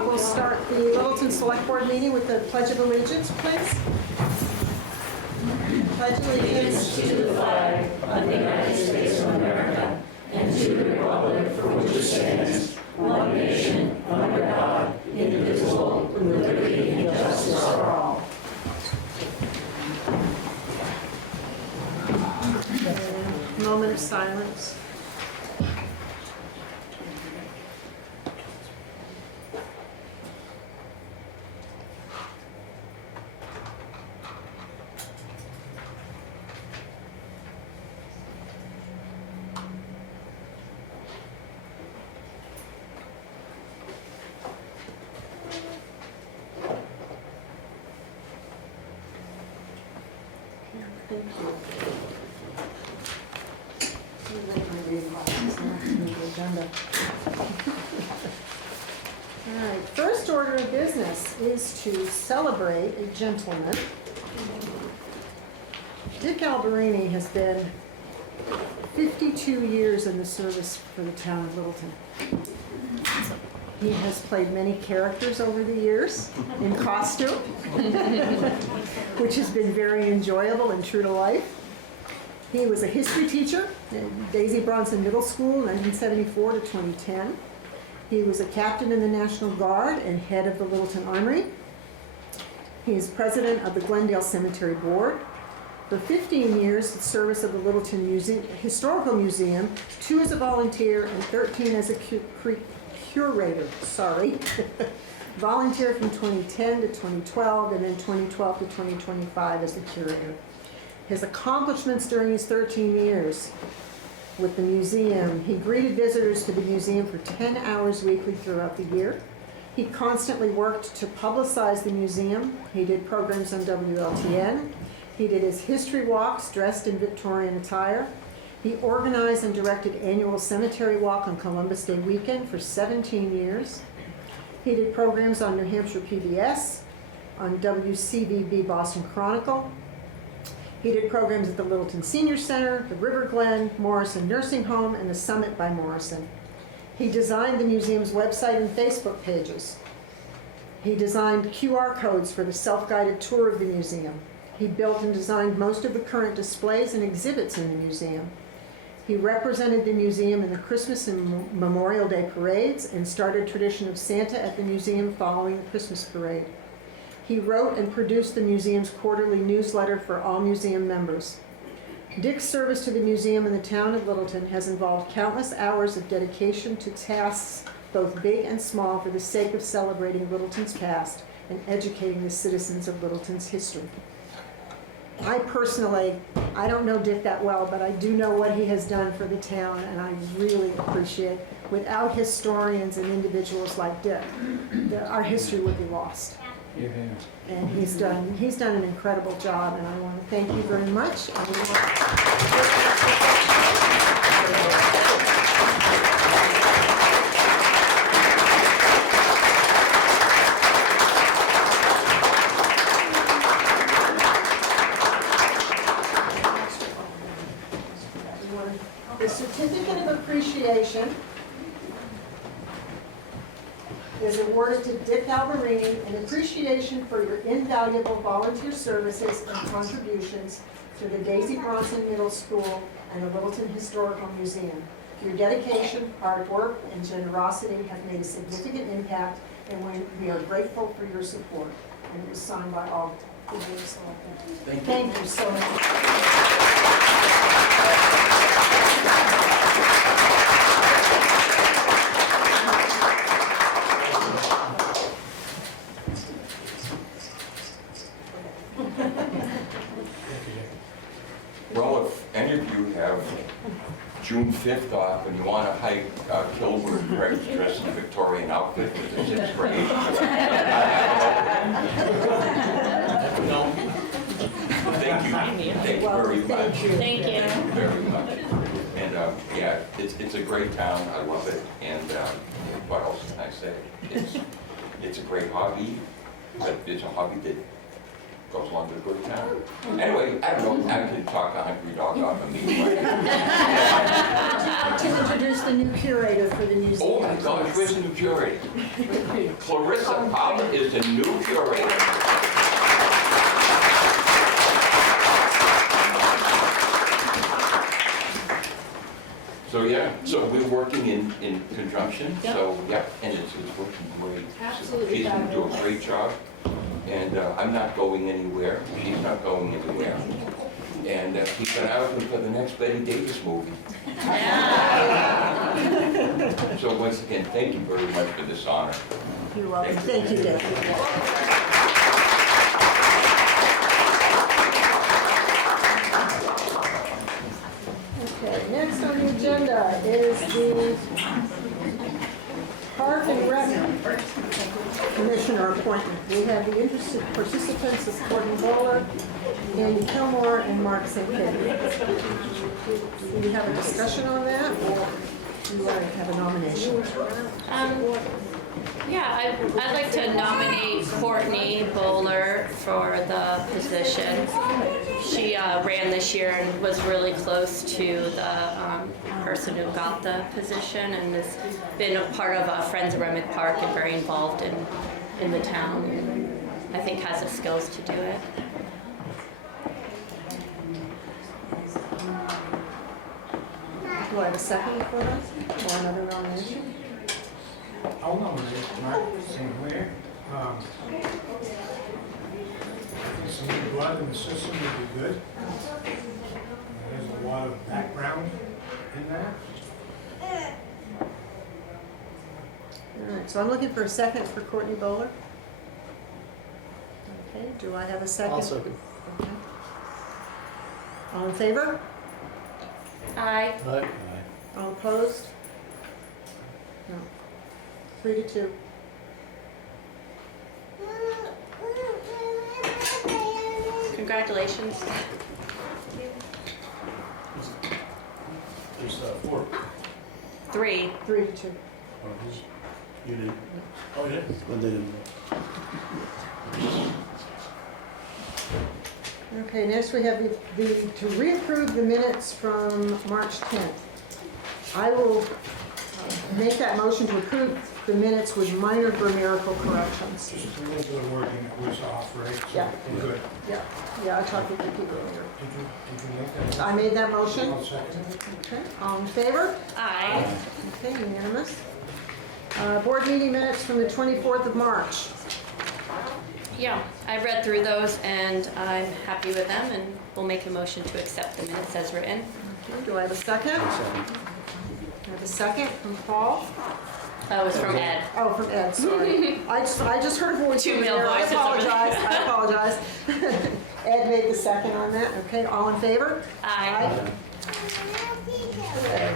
We'll start the Littleton Selectboard meeting with the Pledge of Allegiance, please. Pledge allegiance to the flag of the United States of America and to the republic for which it stands, one nation, under God, indivisible, with liberty and justice for all. Moment of silence. Thank you. All right, first order of business is to celebrate a gentleman. Dick Alberini has been 52 years in the service for the town of Littleton. He has played many characters over the years in costume, which has been very enjoyable and true to life. He was a history teacher at Daisy Bronson Middle School, 1974 to 2010. He was a captain in the National Guard and head of the Littleton Armory. He is president of the Glendale Cemetery Board. For 15 years, the service of the Littleton Historical Museum, 2 as a volunteer and 13 as a curator. Volunteer from 2010 to 2012, and then 2012 to 2025 as the curator. His accomplishments during his 13 years with the museum: he greeted visitors to the museum for 10 hours weekly throughout the year. He constantly worked to publicize the museum. He did programs on WLTN. He did his history walks dressed in Victorian attire. He organized and directed annual cemetery walk on Columbus Day weekend for 17 years. He did programs on New Hampshire PBS, on WCVB Boston Chronicle. He did programs at the Littleton Senior Center, the River Glen, Morrison Nursing Home, and the Summit by Morrison. He designed the museum's website and Facebook pages. He designed QR codes for the self-guided tour of the museum. He built and designed most of the current displays and exhibits in the museum. He represented the museum in the Christmas and Memorial Day parades and started a tradition of Santa at the museum following the Christmas parade. He wrote and produced the museum's quarterly newsletter for all museum members. Dick's service to the museum and the town of Littleton has involved countless hours of dedication to tasks both big and small for the sake of celebrating Littleton's past and educating the citizens of Littleton's history. I personally, I don't know Dick that well, but I do know what he has done for the town, and I really appreciate it. Without historians and individuals like Dick, our history would be lost. And he's done an incredible job, and I want to thank you very much. The certificate of appreciation is awarded to Dick Alberini in appreciation for your invaluable volunteer services and contributions to the Daisy Bronson Middle School and the Littleton Historical Museum. Your dedication, hard work, and generosity have made a significant impact, and we are grateful for your support. And it was signed by all the Board of Selectmen. Thank you so much. Well, if any of you have June 5th off and you want to hike Kilburn dressed in a Victorian outfit for the 6th grade, no. Thank you. Thank you very much. Thank you. Thank you very much. And yeah, it's a great town. I love it. And what else can I say? It's a great hobby, but it's a hobby that goes along with a good town. Anyway, I don't know, I could talk a hungry dog off a meeting. To introduce the new curator for the museum. Oh my gosh, where's the new curator? Clarissa Powell is the new curator. So yeah, so we're working in conjunction, so yeah, and it's working great. Absolutely She's gonna do a fabulous. great job, and I'm not going anywhere, she's not going anywhere. And keep an eye out for the next Betty Davis movie. So once again, thank you very much for this honor. You're welcome. Thank you, Deb. Okay, next on the agenda is the Park and Rec Commissioner appointment. We have the interested participants of Courtney Bowler, Andy Kilmore, and Mark St. Do we have a discussion on that, or do you want to have a nomination? Yeah, I'd like to nominate Courtney Bowler for the position. She ran this year and was really close to the person who got the position, and has been a part of Friends of Remick Park and very involved in the town. And I think has the skills to do it. Do I have a second for this, or another nomination? I'll nominate Mark St. Clair. Some new blood in the system would be good. There's a lot of background in that. All right, so I'm looking for a second for Courtney Bowler. Okay, do I have a second? I'll second. Okay. All in favor? Aye. Aye. All opposed? No. 3-2. Congratulations. There's 4. 3. 3-2. You did. Oh, yeah? But they didn't. Okay, next we have to reapprove the minutes from March 10th. I will make that motion to approve the minutes with minor grammatical corrections. Just a little bit of wording that was off, right? So Yeah. we're good. Yeah, I talked with the people earlier. Did you make that? I made that motion. I'll second it. Okay, all in favor? Aye. Okay, unanimous. Board meeting minutes from the 24th of March. Yeah, I read through those and I'm happy with them, and we'll make a motion to accept the minutes as written. Okay, do I have a second? I have a second from Paul. That was from Ed. Oh, from Ed, sorry. I just heard a voice. Two from male there. voices. I apologize. Ed made the second on that. Okay, all in favor? Aye. Okay.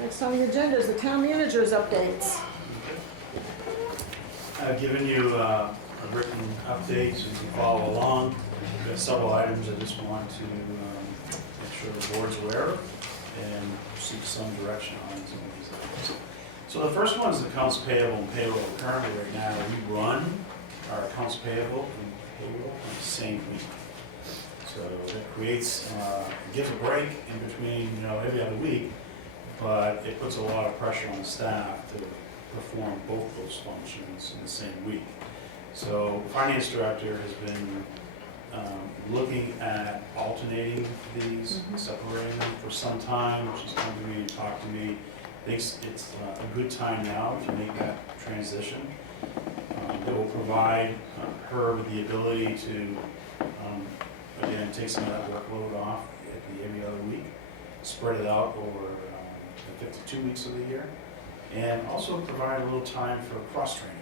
Next on the agenda is the town manager's updates. I've given you a written update so you can follow along. I've got several items I just want to make sure the board's aware of and seek some direction on some of these items. So the first one is accounts payable and payroll. Currently, right now, we run our accounts payable and payroll on the same week. So that creates, it gives a break in between, every other week, but it puts a lot of pressure on the staff to perform both those functions in the same week. So finance director has been looking at alternating these, separating them for some time. She's come to me and talked to me, thinks it's a good time now to make that transition. That will provide her with the ability to, again, take some of that workload off every other week, spread it out over the 52 weeks of the year, and also provide a little time for cross-training.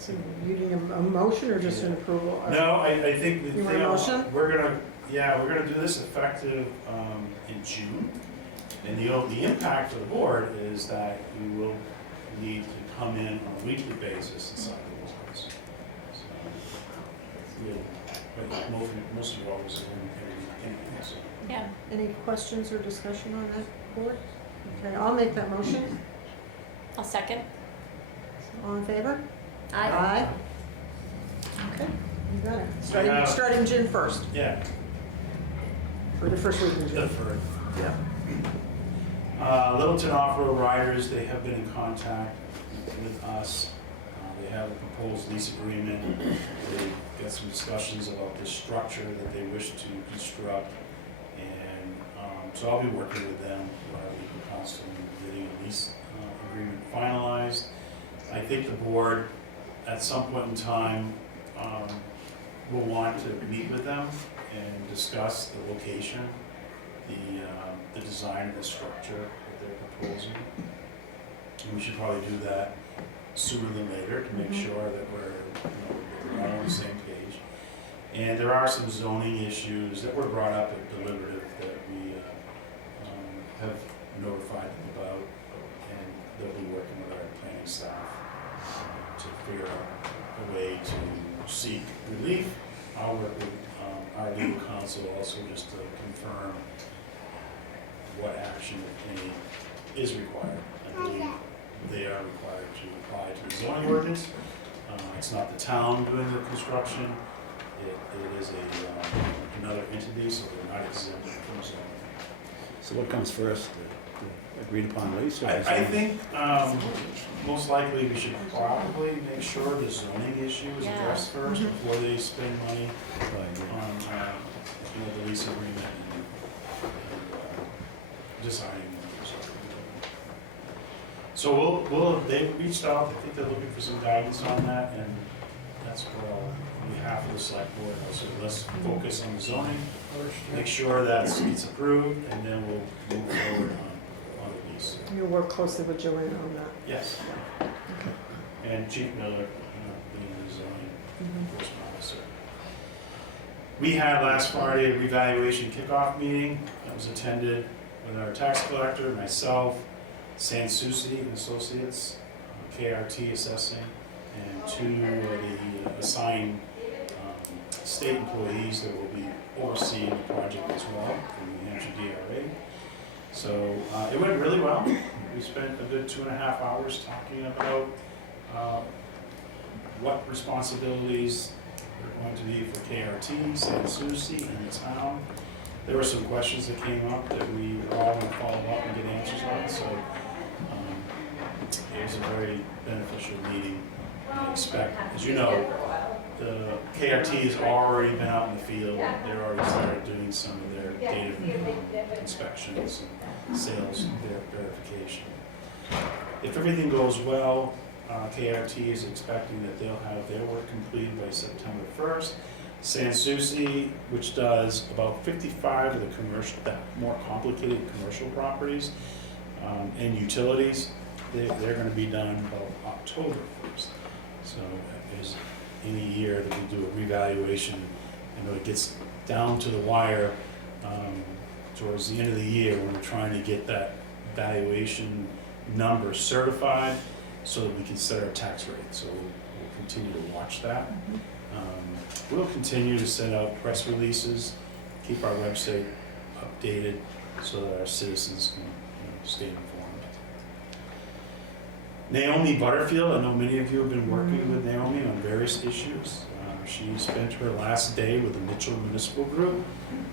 So you need a motion or just an approval? No, I think the You want thing, a motion? we're gonna do this effective in June. And the impact for the board is that you will need to come in on a weekly basis and sign the warrants. So, but most of you always in anyway, so. Yeah. Any questions or discussion on that, board? Okay, I'll make that motion. I'll second. All in favor? Aye. Okay, you got it. Yeah. Starting June 1st, Yeah, or the first week in the June. first. Yeah. Littleton Off-Road Riders, they have been in contact with us. They have a proposed lease agreement. They got some discussions about the structure that they wish to construct. And so I'll be working with them while we constantly getting a lease agreement finalized. I think the board, at some point in time, will want to meet with them and discuss the location, the design of the structure that they're proposing. And we should probably do that sooner than later to make sure that we're all on the same page. And there are some zoning issues that were brought up at deliberative that we have notified them about, and they'll be working with our planning staff to figure out a way to seek relief. I'll work with our legal counsel also just to confirm what action, if any, is required. I believe they are required to apply to the zoning ordinance. It's not the town doing the construction. It is another entity, so they're not exempt from zoning. So what comes first, the agreed upon lease? Or I think most likely we should probably make sure the zoning issue is addressed first before they spend money on the lease agreement and designing. So they reached out, I think they're looking for some guidance on that, and that's what I'll, on behalf of the select board, I'll say, let's focus on the zoning, make sure that it's approved, and then we'll move forward on the lease. You'll work closely with Joanne on that. Yes. And Chief Miller, being the zoning enforcement officer. We had last Friday a revaluation kickoff meeting that was attended with our tax collector, myself, Sansucci and Associates, KRT Assessing, and two of the assigned state employees that will be overseeing the project as well from the New Hampshire DRA. So it went really well. We spent a good 2.5 hours talking about what responsibilities are going to be for KRT, Sansucci, and the town. There were some questions that came up that we were all going to follow up and get answers on, so it was a very beneficial meeting. I expect, as you know, the KRT has already been out in the field. They're already started doing some of their data inspections and sales verification. If everything goes well, KRT is expecting that they'll have their work completed by September 1st. Sansucci, which does about 55 of the commercial, more complicated commercial properties and utilities, they're going to be done about October 1st. So there's any year that we do a revaluation, I know it gets down to the wire towards the end of the year when we're trying to get that valuation number certified so that we can set our tax rate. So we'll continue to watch that. We'll continue to send out press releases, keep our website updated so that our citizens can stay informed. Naomi Butterfield, I know many of you have been working with Naomi on various issues. She spent her last day with the Mitchell Municipal Group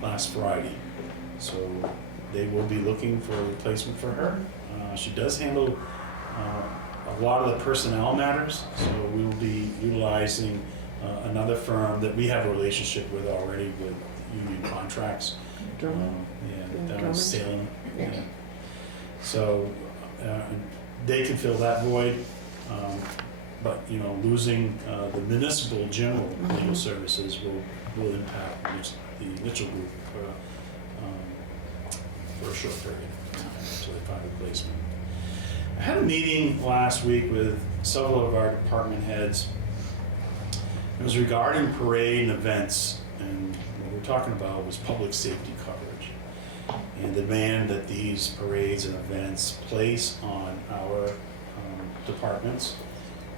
last Friday. So they will be looking for a replacement for her. She does handle a lot of the personnel matters, so we will be utilizing another firm that we have a relationship with already with union contracts. Down in Salem. Yeah. So they can fill that void, but losing the municipal general legal services will impact the Mitchell Group for a short period until they find a replacement. I had a meeting last week with several of our department heads. It was regarding parade and events, and what we're talking about was public safety coverage and the demand that these parades and events place on our departments.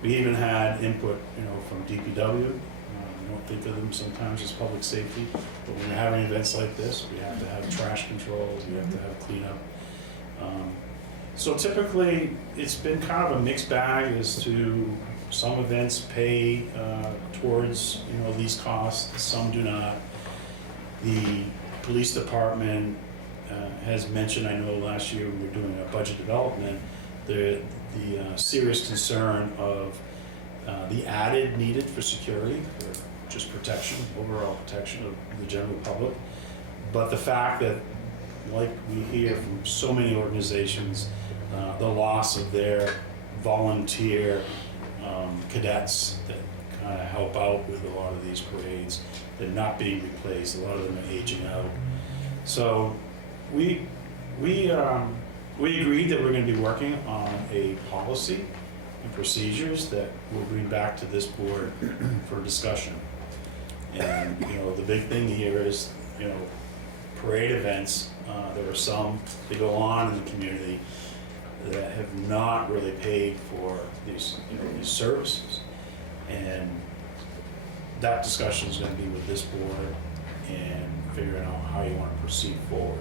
We even had input, from DPW. We don't think of them sometimes as public safety, but when we're having events like this, we have to have trash controls, we have to have cleanup. So typically, it's been kind of a mixed bag as to some events pay towards, these costs, some do not. The police department has mentioned, I know last year we were doing a budget development, the serious concern of the added needed for security, for just protection, overall protection of the general public. But the fact that, like we hear from so many organizations, the loss of their volunteer cadets that kind of help out with a lot of these parades, they're not being replaced, a lot of them are aging out. So we agreed that we're going to be working on a policy and procedures that we'll bring back to this board for discussion. And, the big thing here is, parade events, there are some that go on in the community that have not really paid for these services. And that discussion is going to be with this board and figuring out how you want to proceed forward.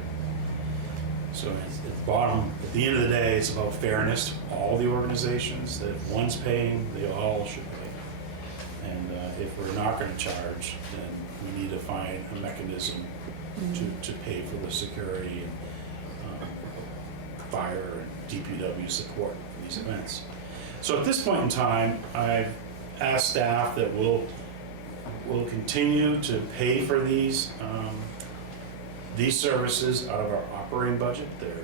So at the end of the day, it's about fairness to all the organizations, that if one's paying, they all should pay. And if we're not going to charge, then we need to find a mechanism to pay for the security and fire and DPW support for these events. So at this point in time, I've asked staff that we'll continue to pay for these services out of our operating budget. They're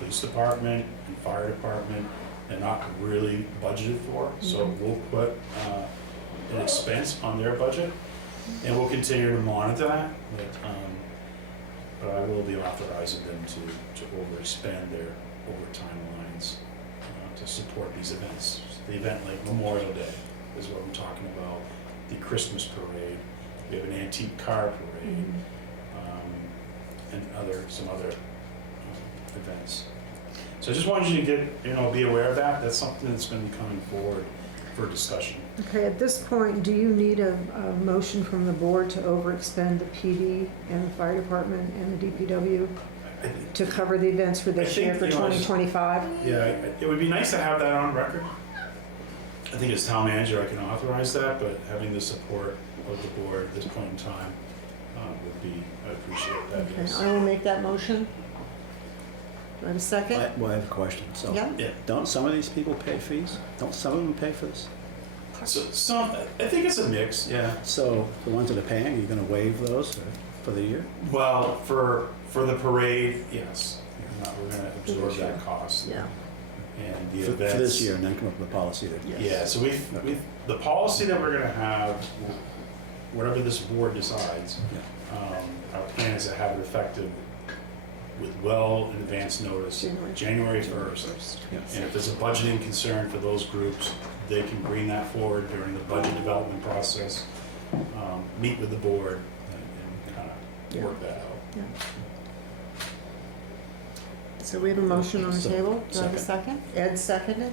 police department and fire department, they're not really budgeted for, so we'll put an expense on their budget, and we'll continue to monitor that. But I will be authorizing them to overexpend their overtime lines to support these events. The event like Memorial Day is what I'm talking about, the Christmas parade, we have an antique car parade, and some other events. So I just wanted you to get, be aware of that. That's something that's going to be coming forward for discussion. Okay, at this point, do you need a motion from the board to overexpend the PD and the fire department and the DPW to cover the events for this year for 2025? Yeah, it would be nice to have that on record. I think as town manager, I can authorize that, but having the support of the board at this point in time I appreciate that. Okay, Yes. I will make that motion. Do I have a second? I have a question. So, Yeah. don't some of these people pay fees? Don't some of them pay for this? So I think it's a mix, yeah. So the ones that are paying, you're going to waive those for the year? Well, for the parade, yes. We're going to absorb that cost. Yeah. And the For events. this year, and then come up with a policy that. Yes. Yeah, so we've the policy that we're going to have, whatever this board decides, our plan is to have it effective with well in advance notice, January 1st. Yeah. And if there's a budgeting concern for those groups, they can bring that forward during the budget development process, meet with the board, and kind of work that out. Yeah. So we have a motion on the table. Do I have a second? Ed seconded.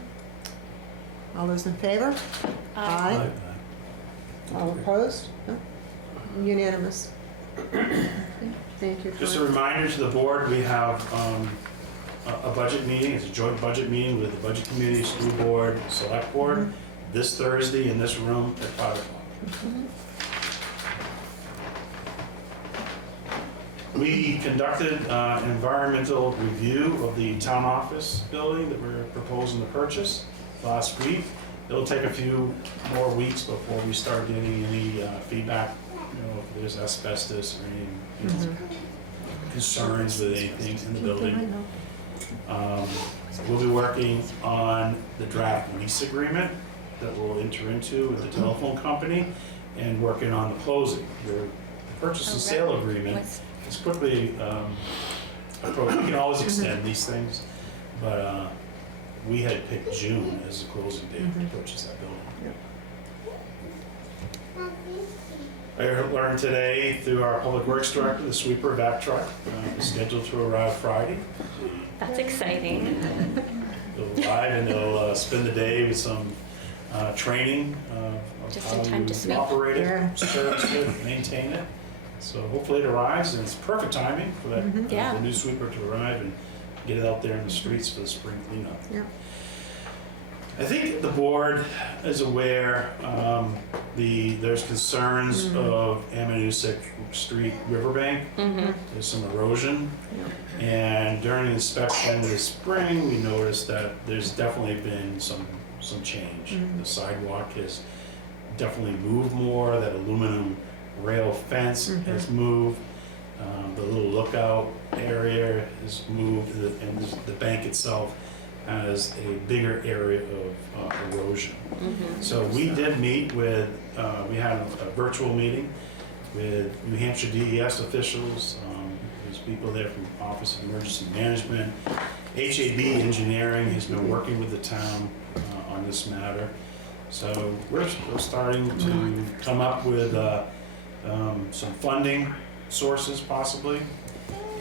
All those in favor? Aye. All opposed? No? Unanimous. Thank you. Just a reminder to the board, we have a budget meeting. It's a joint budget meeting with the Budget Committee, School Board, Select Board, this Thursday in this room at 5 o'clock. We conducted an environmental review of the town office building that we're proposing to purchase last week. It'll take a few more weeks before we start getting any feedback, if there's asbestos or any concerns with anything in the building. We'll be working on the draft lease agreement that we'll enter into with the telephone company and working on the closing. The purchase and sale agreement is quickly approached. We can always extend these things, but we had picked June as the closing date to purchase that building. I learned today through our Public Works Director, the sweeper vac truck is scheduled to arrive Friday. That's exciting. They'll arrive and they'll spend the day with some training of Just how in time you to sweep. operate it, Yeah. service it, maintain it. So hopefully it arrives, and it's perfect timing for that Yeah. the new sweeper to arrive and get it out there in the streets for the spring cleanup. Yeah. I think the board is aware, there's concerns of Amanuset Street riverbank. There's some erosion. And during the inspection this spring, we noticed that there's definitely been some change. The sidewalk has definitely moved more, that aluminum rail fence has moved. The little lookout area has moved, and the bank itself has a bigger area of erosion. So we did meet with, we had a virtual meeting with New Hampshire DES officials. There's people there from Office of Emergency Management. HAB Engineering has been working with the town on this matter. So we're starting to come up with some funding sources possibly,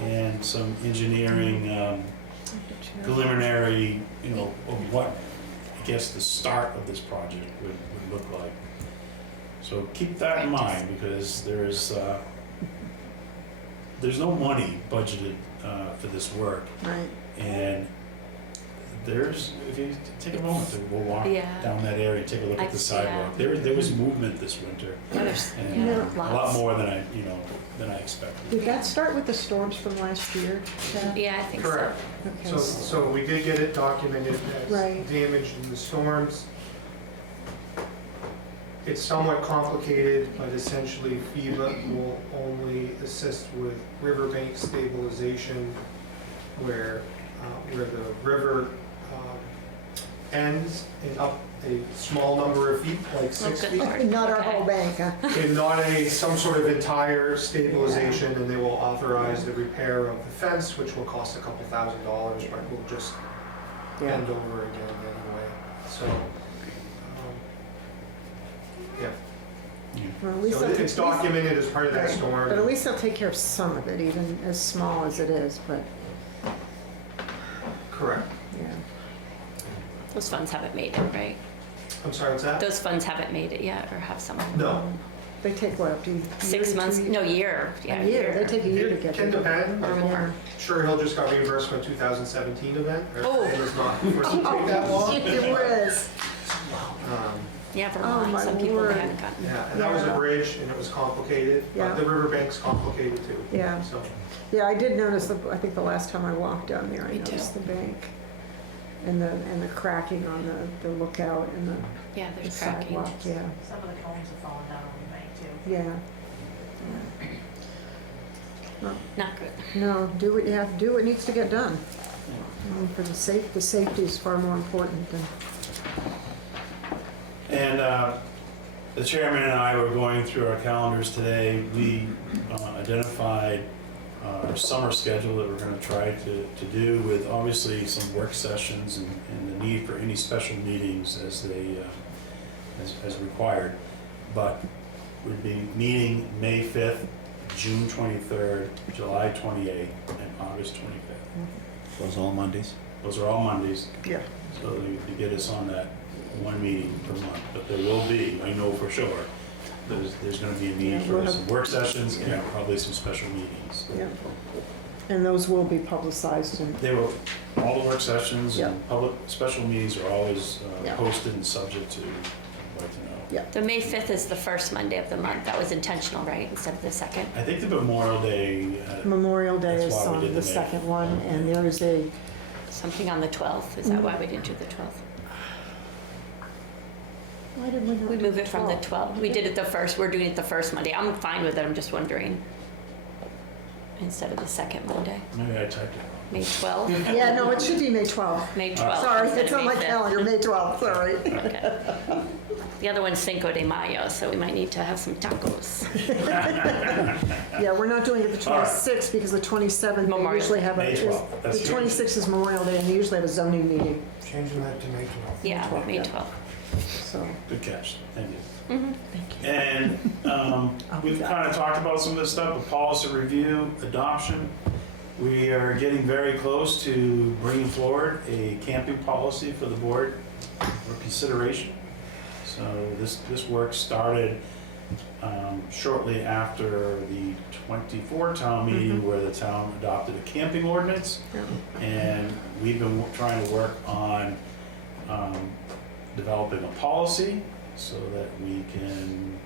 and some engineering preliminary, of what I guess the start of this project would look like. So keep that in mind, because there's no money budgeted for this work, Right. and if you take a moment to walk down that area and take a look at the sidewalk, there was movement this winter, and a lot more than I expected. Did that start with the storms from last year? Chad? Yeah, I think so. Correct. Okay. So we did get it documented as Right. damage in the storms. It's somewhat complicated, but essentially FEMA will only assist with riverbank stabilization where the river ends and up a small number of feet, like 6 good feet. lord. Not our whole bank, huh? And not some sort of entire stabilization, and they will authorize the repair of the fence, which will cost a couple $1,000s, but we'll just Yeah. bend over again anyway. So, yeah. Well, at least So they'll it's take- documented as part of that Right. storm. But at least they'll take care of some of it, even as small as it is, but, Correct. yeah. Those funds haven't made it, right? I'm sorry, what's that? Those funds haven't made it yet, or have some? No. They take what, up to? a year, 6 months? 2 years? No, year. Yeah, A year, they take a year to get It can there. depend. Or more. Sure, he'll just got reimbursed from a 2017 event. Oh. It was not, it doesn't take that long. It was. Yeah, Oh, Vermont, my some people word. haven't gotten. Yeah, and that was a Yeah. bridge, and it was complicated, Yeah. but the riverbank's complicated too. Yeah. So, Yeah, I did notice, I think the last time I walked down there, I Me too. noticed the bank and the cracking on the lookout and the Yeah, the there's cracking. sidewalk, yeah, Some of the cones have fallen down on the bank too. yeah. Not good. No, do what you have to do, what needs to get done. For the safety is far more important than, And the chairman and I were going through our calendars today. We identified our summer schedule that we're going to try to do, with obviously some work sessions and the need for any special meetings as required. But we'd be meeting May 5th, June 23rd, July 28th, and August 25th. Those all Mondays? Those are all Mondays, yeah. so to get us on that one meeting per month. But there will be, I know for sure, there's going to be a Yeah, need we'll for have- some work sessions and probably some special meetings. Yeah. And those will be publicized and, They will, all the work sessions Yeah. and public, special meetings are always Yeah. posted and subject to, like to know. yeah. The May 5th is the first Monday of the month. That was intentional, right? Instead of the second? I think the Memorial Day, Memorial Day That's is why we on did the the May. second one, and there is a, Something on the 12th. Is that why we didn't do the 12th? why did we not We do move it from the 12th? 12th. We did it the first, we're doing it the first Monday. I'm fine with it, I'm just wondering. Instead of the second Monday. maybe I typed it May 12th? Yeah, no, it should be May 12th. May 12th. Sorry, instead it's of on May my 5th. calendar, May 12th, sorry. Okay. The other one's Cinco de Mayo, so we might need to have some tacos. Yeah, we're not doing it the All right. 26th because the 27th, they Memorial usually have a, May 12th, the that's good. 26th is Memorial Day, and they usually have a zoning meeting, changing that to May 12th. Yeah, 12th, May yeah. 12th. so. Good catch, thank you. Mhm. And we've kind of talked about some of this stuff, a policy review, adoption. We are getting very close to bringing forward a camping policy for the board for consideration. So this work started shortly after the 24 town meeting, where the town adopted a camping ordinance. Yeah. And we've been trying to work on developing a policy so that we can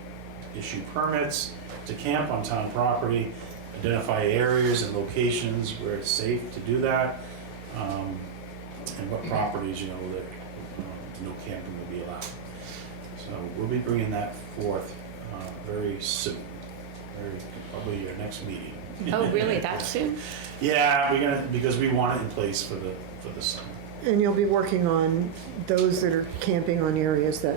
issue permits to camp on town property, identify areas and locations where it's safe to do that, and what properties, that no camping will be allowed. So we'll be bringing that forth very soon, probably your next meeting. Oh, really, that soon? Yeah, because we want it in place for the summer. And you'll be working on those that are camping on areas that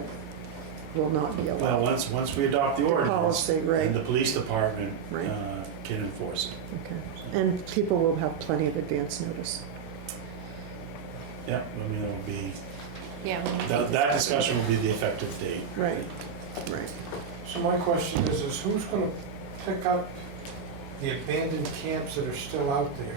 will not be Well, allowed. once we adopt the ordinance, Policy, right. and the police department Right. can enforce it. Okay. And people will have plenty of advance notice. Yeah, I mean, it'll be, Yeah. that discussion will be the effective date. Right, right. So my question is who's gonna pick up the abandoned camps that are still out there?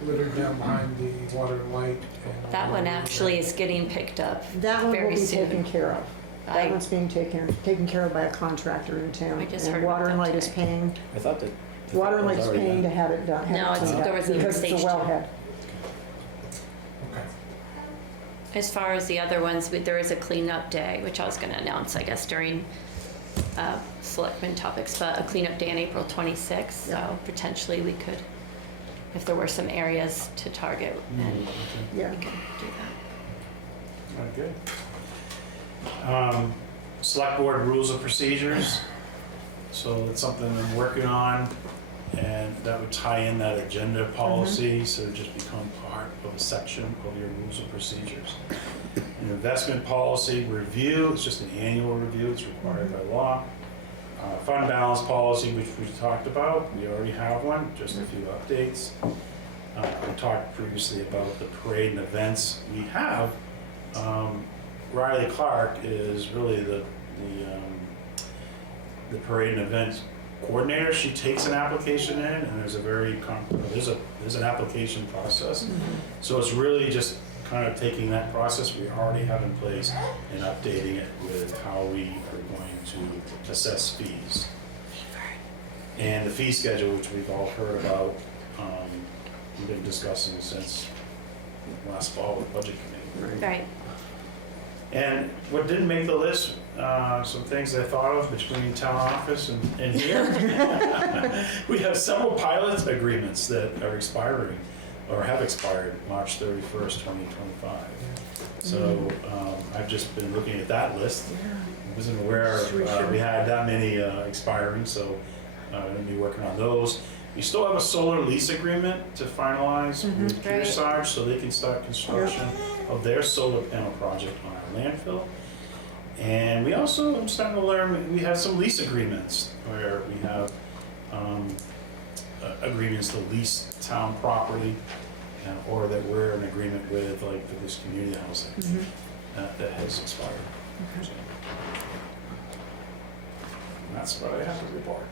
Littered down behind the water and light and. That one actually is getting picked up That one will very be soon. taken care of. That I, one's being taken care of by a contractor in town. I just And heard Water about and that Light is today. paying, I thought that. Water and Light is already paying to done. have it done. No, it's- cleaned up, there was a because it's a stage two. wellhead. Okay. as far as the other ones, there is a cleanup day, which I was gonna announce, I guess, during Selectmen topics, but a cleanup day on April 26th, Yeah. so potentially we could, if there were some areas to target, and Yeah. we could do that. Very good. Select board rules of procedures. So it's something I'm working on, and that would tie in that agenda policy, so it just become part of a section of your rules of procedures. An investment policy review, it's just an annual review, it's required by law. Fund balance policy, which we talked about, we already have one, just a few updates. We talked previously about the parade and events. We have, Riley Clark is really the parade and events coordinator. She takes an application in, and there's there's an application process. So it's really just kind of taking that process we already have in place and updating it with how we are going to assess fees. And the fee schedule, which we've all heard about, we've been discussing since last fall with budget committee. Right, And what didn't make the list, some things I thought of between town office and here. We have several pilot agreements that are expiring or have expired March 31st, 2025. So I've just been looking at that list. I wasn't aware we had that many expiring, so I'm going to be working on those. We still have a solar lease agreement to finalize with Right. Kearsarge so they can start construction of their solar panel project on our landfill. And we also, I'm starting to learn, we have some lease agreements where we have agreements to lease town property, or that we're in agreement with, like for this community housing that has expired. So, and that's what I have to report.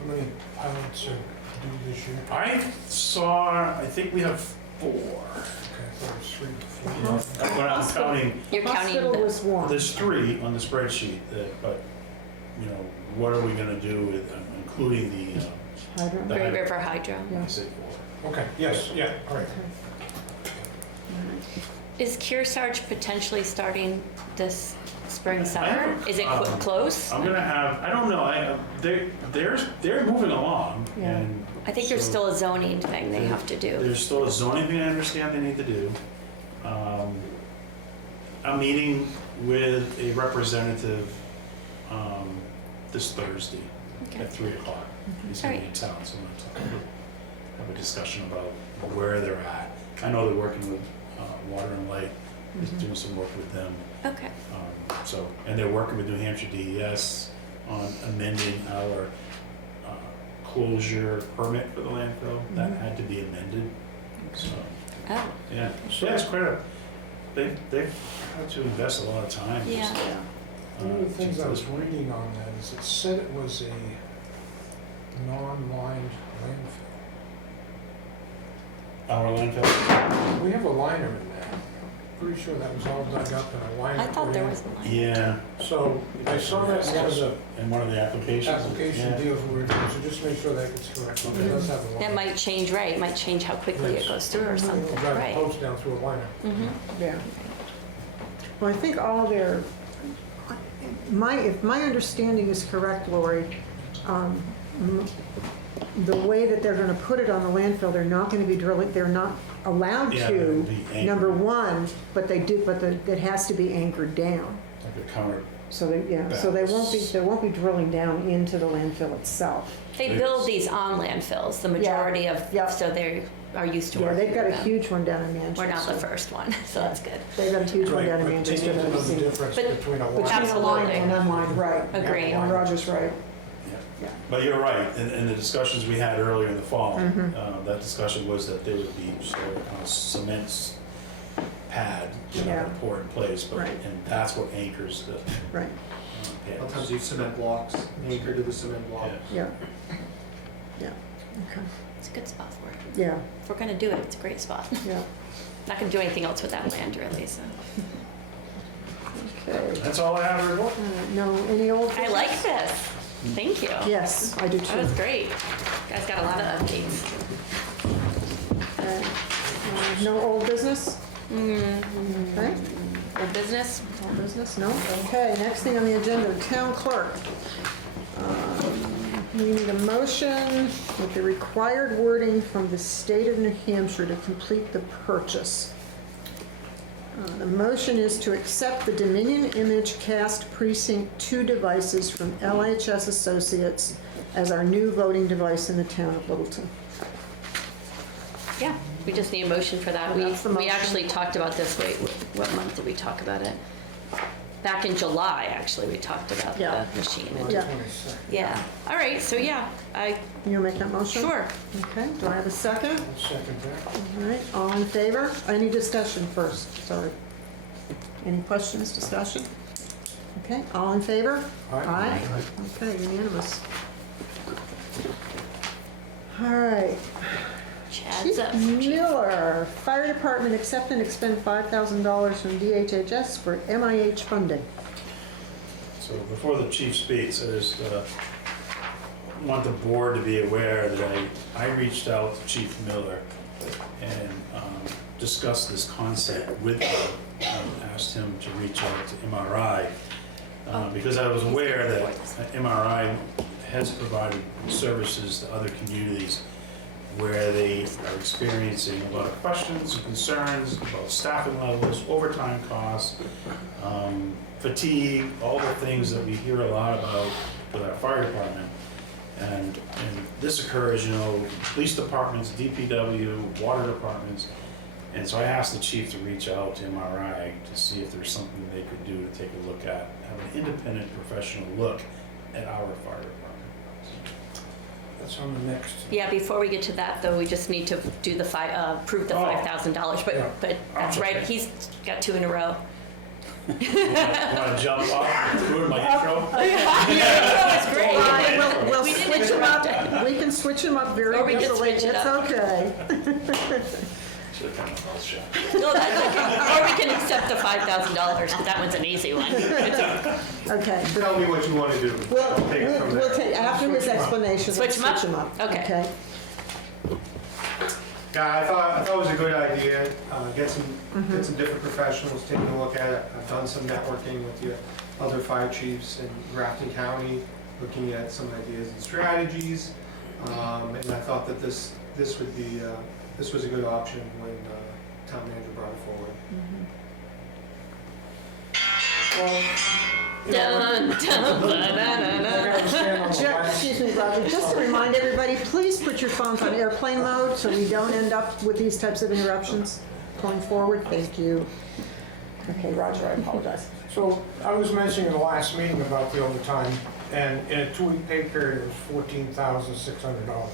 How many pilots are due this year? I think we have 4. Okay, I thought it was 3 to 4. When I'm counting, you're counting Hospital the, was one. there's 3 on the spreadsheet, but, what are we gonna do with, including the, Hydrant. the Great River Hydro. Yeah. I say 4. Okay, yes, yeah, all right. Is Kearsarge potentially starting this spring, I summer? have a- Is it close? I'm gonna have, I don't know, they're moving along, Yeah. and. I think there's so still a zoning thing they have to do. There's still a zoning thing I understand they need to do. I'm meeting with a representative, this Thursday Okay. at 3 o'clock. He's gonna be in town, so I'm gonna have a discussion about where they're at. I know they're working with, Water and Light, is doing some work with them. Okay, And they're working with New Hampshire DES on amending our closure permit for the landfill. That had to be amended, so, oh, yeah. Yeah, it's quite a, they've had to invest a lot of time. just, yeah. One of the things I was to- reading on that is it said it was a non-lined landfill. Our landfill, We have a liner in there. pretty sure that was all dug up and a line. I thought put there in. was a line. Yeah. So I saw that in one of the In one of the applications. application Yeah. deals we were doing, so just make sure that gets correct. It does have a line. That might change, right, it might change how quickly it goes through or something, We'll drive right? the post down through a liner. Yeah. Well, I think all their, if my understanding is correct, Lori, the way that they're gonna put it on the landfill, they're not gonna be drilling, they're not allowed Yeah, to, it'd be anchored. number one, but they do, but it has to be anchored down. Like a counter. So they won't be drilling down into the landfill itself. They build these on landfills, the majority of, Yeah. so they are used to Yeah, working they've got a with them. huge one down in Manchester. We're not the first one, so that's good. They've got a huge one Right, down in but Manchester you need that to I've know the seen. difference But- between a line. Between a line Absolutely. and unlined, right. Agreed. Yeah, Roger's right. Yeah. But you're right, in the discussions we had earlier in the fall, that discussion was that there would be sort of a cement pad, Yeah. poured in place, but, Right. and that's what anchors the Right, pads. Sometimes use cement blocks, anchor to the cement block. Yeah. yeah. Yeah, okay, It's a good spot for it. yeah, If we're gonna do it, it's a great spot. yeah, Not gonna do anything else with that land really, so. okay. That's all I have to report. No, any old? I like this. Thank you. Yes, I do That too. was great. You guys got a lot of updates. Okay. No old business? Okay, Old business? old business, no? Okay, next thing on the agenda, town clerk. We need a motion with the required wording from the state of New Hampshire to complete the purchase. The motion is to accept the Dominion Image Cast Precinct 2 devices from LHS Associates as our new voting device in the town of Littleton. Yeah, we just need a motion for that. We That's the motion. actually talked about this, wait, what month did we talk about it? Back in July, actually, we talked about Yeah. the machine. Yeah. 22nd. Yeah, all right, so yeah, You make that motion? sure. Okay, do I have a second? I'll second that. All right, all in favor? Any discussion first? Sorry. Any questions, discussion? Okay, all in favor? Aye. Okay, unanimous. All right. Chad's Chief up. Miller, Fire Department accept and expend $5,000 from DHHS for MIH funding. So before the chief speaks, I just want the board to be aware that I reached out to Chief Miller and discussed this concept with him. Asked him to reach out to MRI because I was aware that MRI has provided services to other communities where they are experiencing a lot of questions and concerns about staffing levels, overtime costs, fatigue, all the things that we hear a lot about with our fire department. And this occurs, police departments, DPW, water departments. And so I asked the chief to reach out to MRI to see if there's something they could do to take a look at, have an independent professional look at our fire department. That's on the next. Yeah, before we get to that, though, we just need to do the approve the Oh. $5,000, but that's right, Okay. he's got 2 in a row. Want to jump off and ruin my intro? That's great. We'll We didn't switch them up. interrupt We can switch them up very Or we can easily. switch it It's up. okay. Should have kind of mouth shut. No, that's okay. Or we can accept the $5,000, because that one's an easy one. It's okay. Okay. Tell me what you want to do. I'll take it from We'll there. take, after his explanation, we'll Switch 'em up? switch them up. Okay. Yeah, I thought it was a good idea. Get some different professionals taking a look at it. I've done some networking with the other fire chiefs in Grafton County, looking at some ideas and strategies. And I thought that this would be this was a good option when town manager brought it forward. Well, Dun, dun, ba-da-da-da. Excuse me, Roger, just to remind everybody, please put your phones on airplane mode so we don't end up with these types of interruptions going forward. Thank you. Okay, Roger, I apologize. So I was mentioning in the last meeting about the overtime, and in a 2-week pay period, it was $14,600.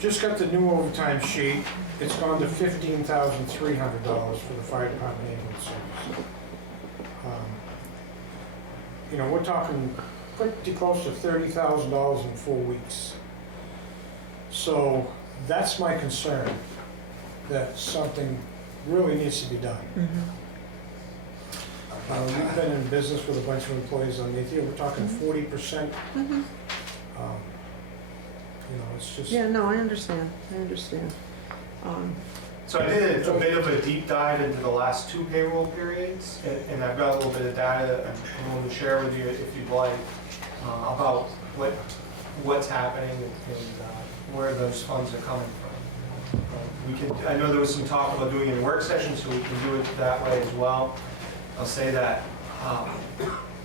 Just got the new overtime sheet. It's gone to $15,300 for the fire department ambulance service. We're talking pretty close to $30,000 in 4 weeks. So that's my concern, that something really needs to be done. We've been in business with a bunch of employees on the, we're talking 40%. It's just. Yeah, no, I understand. So I did a bit of a deep dive into the last 2 payroll periods, and I've got a little bit of data I'm willing to share with you if you'd like, about what's happening and where those funds are coming from. I know there was some talk about doing it in work sessions, so we can do it that way as well. I'll say that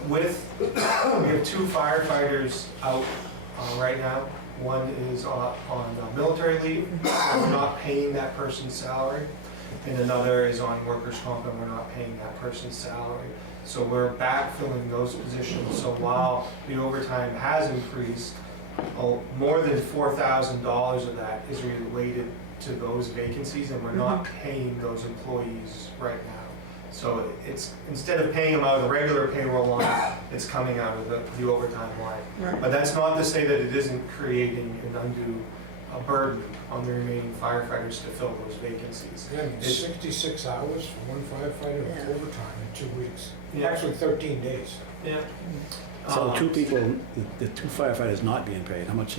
we have 2 firefighters out right now. One is on military leave, and we're not paying that person's salary, and another is on workers' comp, and we're not paying that person's salary. So we're backfilling those positions. So while the overtime has increased, more than $4,000 of that is related to those vacancies, and we're not paying those employees right now. So it's, instead of paying them out of the regular payroll line, it's coming out of the overtime line. Right. But that's not to say that it isn't creating an undue burden on the remaining firefighters to fill those vacancies. Yeah, I mean, 66 hours for one firefighter Yeah. overtime in 2 weeks. Yeah. Actually, 13 days. Yeah. So 2 people, the 2 firefighters not being paid, how much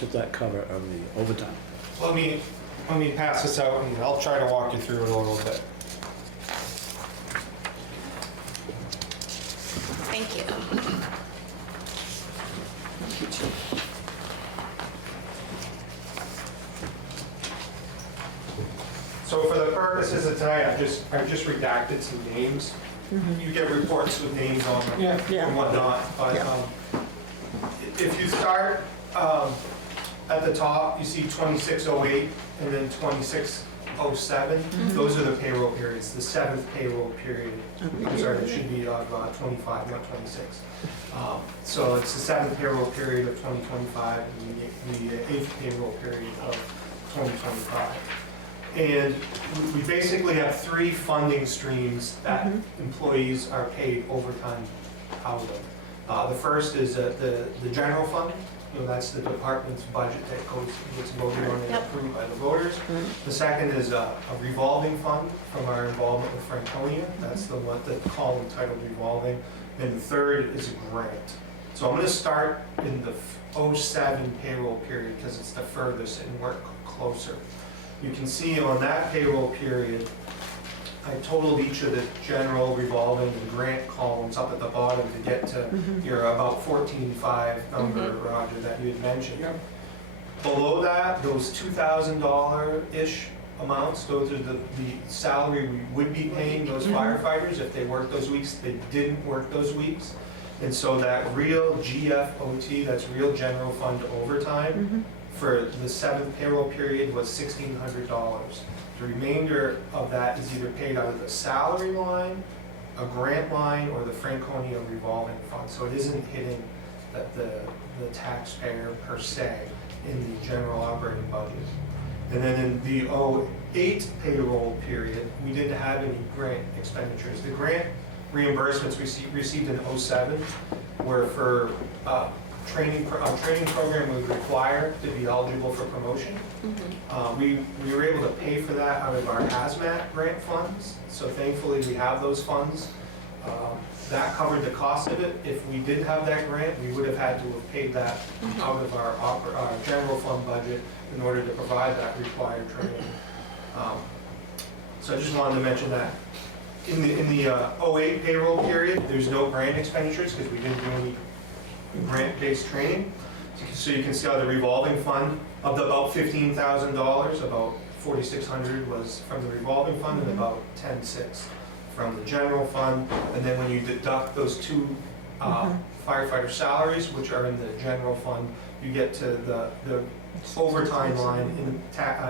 does that cover of the overtime? Let me pass this out, and I'll try to walk you through it a little bit. Thank you. So for the purposes of tonight, I've just redacted some names. You get reports with names on them Yeah. and whatnot, but Yeah. if you start at the top, you see 2608 and then 2607. Those are the payroll periods, the 7th payroll period. I'm sorry, it should be of 25, not 26. So it's the 7th payroll period of 2025 and the 8th payroll period of 2025. And we basically have 3 funding streams that employees are paid overtime out of. The first is the general fund. That's the department's budget that gets voted on and approved by the voters. The second is a revolving fund from our involvement with Franconia. That's the one that's called entitled revolving. And the third is a grant. So I'm going to start in the 07 payroll period because it's the furthest and we're closer. You can see on that payroll period, I totaled each of the general, revolving, and grant columns up at the bottom to get to your about 14.5 number, Roger, that you had mentioned. Yeah. Below that, those $2,000-ish amounts, those are the salary we would be paying those firefighters if they worked those weeks. They didn't work those weeks. And so that real GFOT, that's real general fund overtime, for the 7th payroll period was $1,600. The remainder of that is either paid out of the salary line, a grant line, or the Franconia revolving fund. So it isn't hitting the taxpayer per se in the general operating budget. And then in the 08 payroll period, we didn't have any grant expenditures. The grant reimbursements we received in 07 were for training program was required to be eligible for promotion. We were able to pay for that out of our hazmat grant funds, so thankfully we have those funds. That covered the cost of it. If we didn't have that grant, we would have had to have paid that out of our general fund budget in order to provide that required training. So I just wanted to mention that. In the 08 payroll period, there's no grant expenditures because we didn't do any grant-based training. So you can see how the revolving fund, of the about $15,000, about $4,600 was from the revolving fund and about $10,600 from the general fund. And then when you deduct those 2 firefighter salaries, which are in the general fund, you get to the overtime line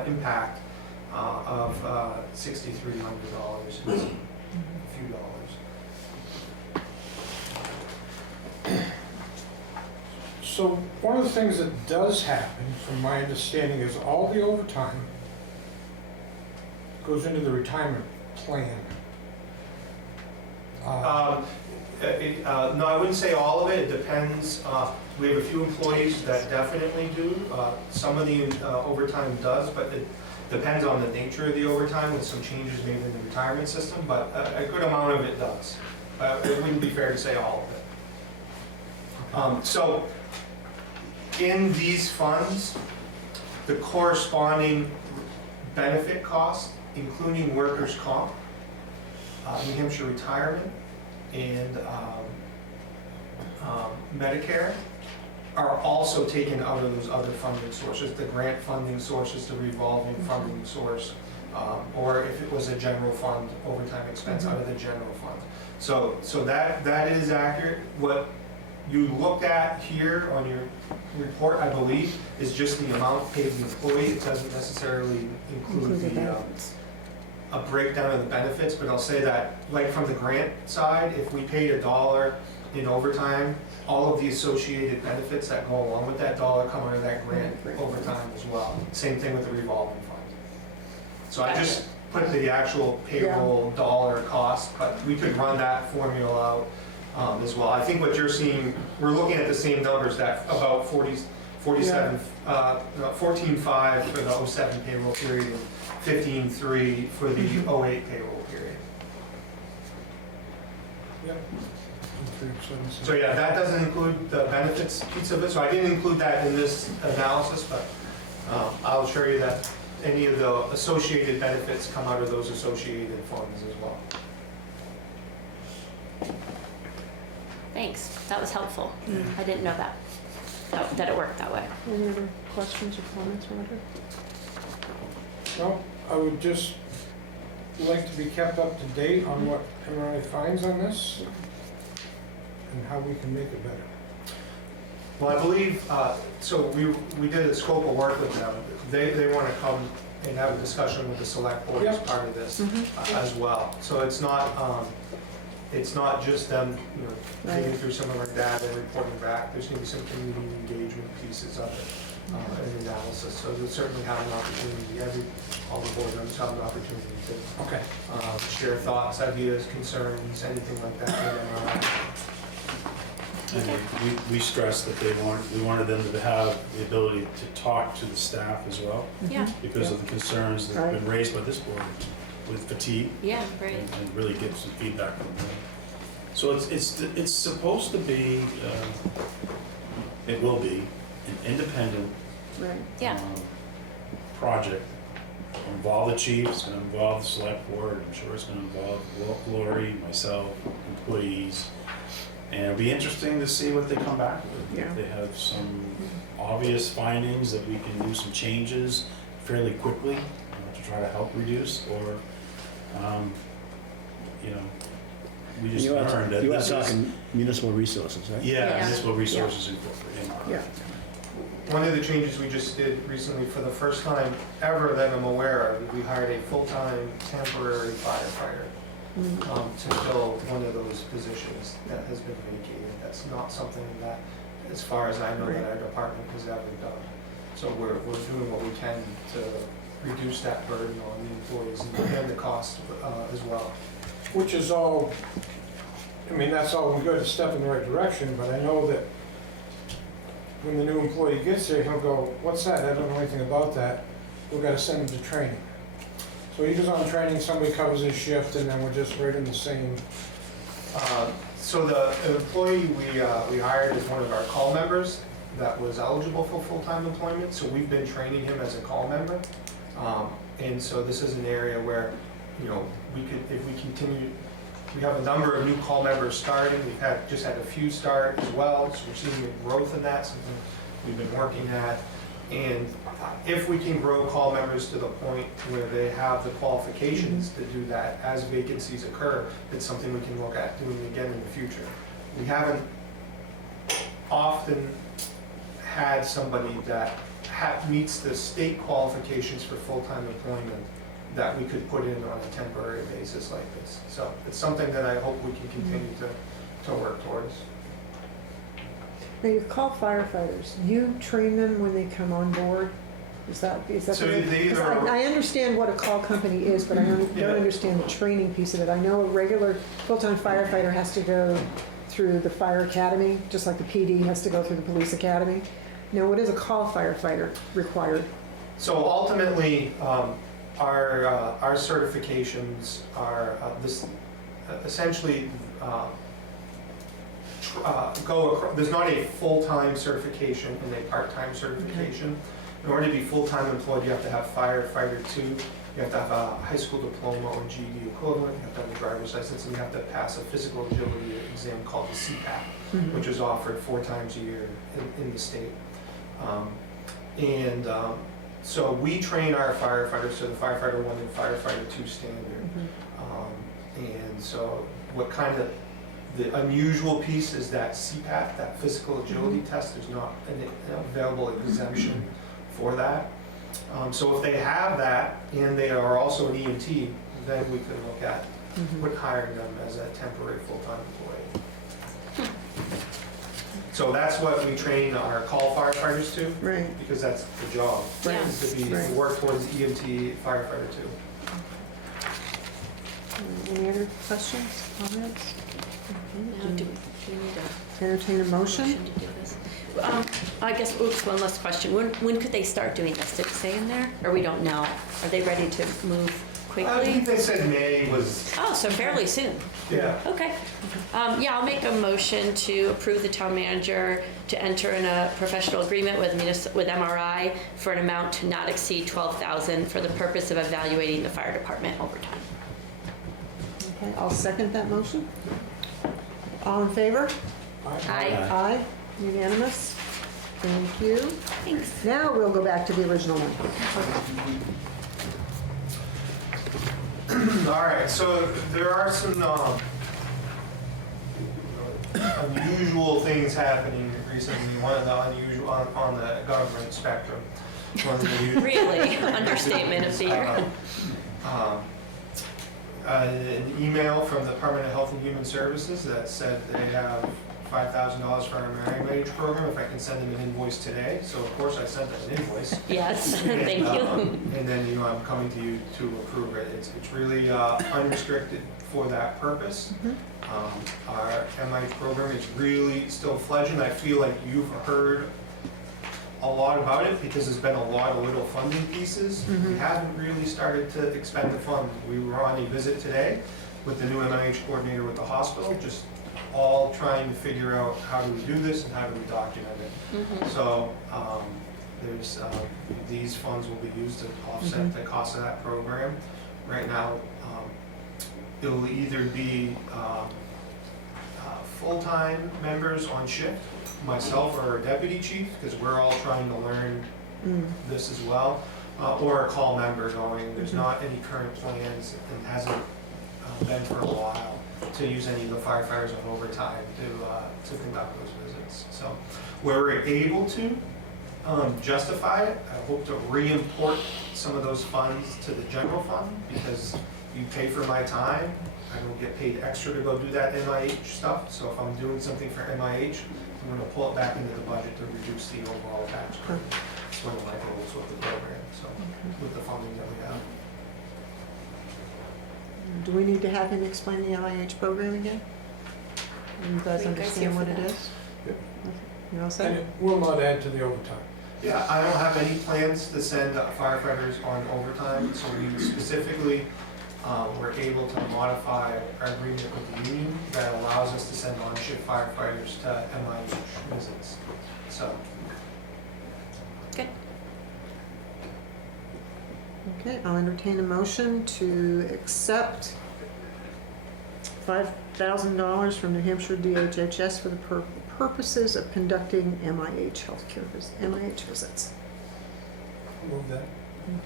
impact of $6,300 and a few dollars. So one of the things that does happen, from my understanding, is all the overtime goes into the retirement plan. No, I wouldn't say all of it. It depends. We have a few employees that definitely do. Some of the overtime does, but it depends on the nature of the overtime with some changes made in the retirement system, but a good amount of it does. It wouldn't be fair to say all of it. So in these funds, the corresponding benefit costs, including workers' comp, New Hampshire retirement, and Medicare, are also taken out of those other funding sources, the grant funding sources, the revolving funding source, or if it was a general fund, overtime expense out of the general fund. So that is accurate. What you looked at here on your report, I believe, is just the amount paid to the employee. It doesn't necessarily include a breakdown of the benefits, but I'll say that, like from the grant side, if we paid $1 in overtime, all of the associated benefits that go along with that dollar come out of that grant overtime as well. Same thing with the revolving fund. So I just put the actual payroll dollar cost, but we could run that formula out as well. I think what you're seeing, we're looking at the same numbers, that about 14.5 for the 07 payroll period, and 15.3 for the 08 payroll period. Yep. So yeah, that doesn't include the benefits piece of it, so I didn't include that in this analysis, but I'll show you that any of the associated benefits come out of those associated funds as well. Thanks, that was helpful. I didn't know that it worked that way. Any other questions or comments, Roger? No, I would just like to be kept up to date on what MRI finds on this and how we can make it better. Well, I believe, so we did a scope of work with them. They want to come and have a discussion with the select board as part of this as well. So it's not just them, digging through some of our data and reporting back. There's going to be some community engagement pieces of it and analysis. So you'll certainly have an opportunity, all the board members have an opportunity to share thoughts, ideas, concerns, anything like that. And we stressed that we wanted them to have the ability to talk to the staff as well, Yeah, because of the concerns that have been raised by this board with fatigue, yeah, great. and really get some feedback from them. So it's supposed to be, it will be an independent Right. Yeah. project. It'll involve the chief, it's going to involve the select board, I'm sure it's going to involve Lori, myself, employees. And it'll be interesting to see what they come back with. Yeah. If they have some obvious findings that we can do some changes fairly quickly to try to help reduce, or, we just learned that You are this is. talking municipal resources, right? Yeah, municipal resources incorporated. Yeah. One of the changes we just did recently, for the first time ever that I'm aware of, we hired a full-time temporary firefighter to fill one of those positions that has been vacated. That's not something that, as far as I know, that our department has ever done. So we're doing what we can to reduce that burden on the employees and the cost as well. Which is all, that's all good, a step in the right direction, but I know that when the new employee gets there, he'll go, what's that? I don't know anything about that. We've got to send him to training. So he goes on training, somebody covers his shift, and then we're just right in the same. So the employee we hired is one of our call members that was eligible for full-time employment, so we've been training him as a call member. And so this is an area where, we could, if we continue, we have a number of new call members starting. We've just had a few start as well, so we're seeing a growth in that, something we've been working at. And if we can grow call members to the point where they have the qualifications to do that as vacancies occur, it's something we can look at doing again in the future. We haven't often had somebody that meets the state qualifications for full-time employment that we could put in on a temporary basis like this. So it's something that I hope we can continue to work towards. Now, you call firefighters, you train them when they come on board? Is that? So the- they 'cause either- I understand what a call company is, but I don't understand the training piece of it. I know a regular full-time firefighter has to go through the fire academy, just like the PD has to go through the police academy. Now, what is a call firefighter required? So ultimately, our certifications are essentially there's not a full-time certification and a part-time certification. In order to be full-time employed, you have to have firefighter 2, you have to have a high school diploma or GED equivalent, you have to have a driver's license, and you have to pass a physical agility exam called the CPAP, which is offered 4 times a year in the state. So we train our firefighters to the firefighter 1 and firefighter 2 standard. And so what kind of the unusual piece is that CPAP, that physical agility test. There's not an available exemption for that. So if they have that and they are also an EMT, then we could look at hiring them as a temporary full-time employee. So that's what we train our call firefighters to, Right. because that's the job, Right. is to be Right. work towards EMT firefighter 2. Any other questions, comments? Now, do we need a Entertain a motion? motion to do this? I guess, one last question. When could they start doing this? Did it say in there? Or we don't know? Are they ready to move I think quickly? they said May was, Oh, so fairly soon. yeah. Okay. Yeah, I'll make a motion to approve the town manager to enter in a professional agreement with MRI for an amount to not exceed $12,000 for the purpose of evaluating the fire department overtime. Okay, I'll second that motion. All in favor? Aye. Aye, unanimous. Thank you. Thanks. Now we'll go back to the original one. All right, so there are some unusual things happening recently. One of the unusual on the government spectrum. One of the unusual- Really, understatement of the year. An email from the Department of Health and Human Services that said they have $5,000 for our marriage wage program if I can send them an invoice today. So of course I sent them an invoice. Yes, thank you. And then, I'm coming to you to approve it. It's really unrestricted for that purpose. Our MI program is really still fledgling. I feel like you've heard a lot about it because there's been a lot of little funding pieces. We haven't really started to expend the funds. We were on a visit today with the new MIH coordinator with the hospital, just all trying to figure out how do we do this and how do we document it. So there's these funds will be used to offset the cost of that program. Right now, it'll either be full-time members on shift, myself or a deputy chief, because we're all trying to learn this as well, or a call member going. There's not any current plans and hasn't been for a while to use any of the firefighters on overtime to conduct those visits. So where we're able to justify it, I hope to re-import some of those funds to the general fund, because you pay for my time, I don't get paid extra to go do that MIH stuff. So if I'm doing something for MIH, I'm going to pull it back into the budget to reduce the overall tax burden. It's one of my goals with the program, so with the funding that we have. Do we need to have him explain the LIH program again? You guys Are you guys here understand for what it that? is? You all And set? it will not add to the overtime. Yeah, I don't have any plans to send firefighters on overtime, so we specifically were able to modify our agreement with the union that allows us to send on-shift firefighters to MIH visits. So, Good. Okay, I'll entertain a motion to accept $5,000 from New Hampshire DHHS for the purposes of conducting MIH visits. Move that.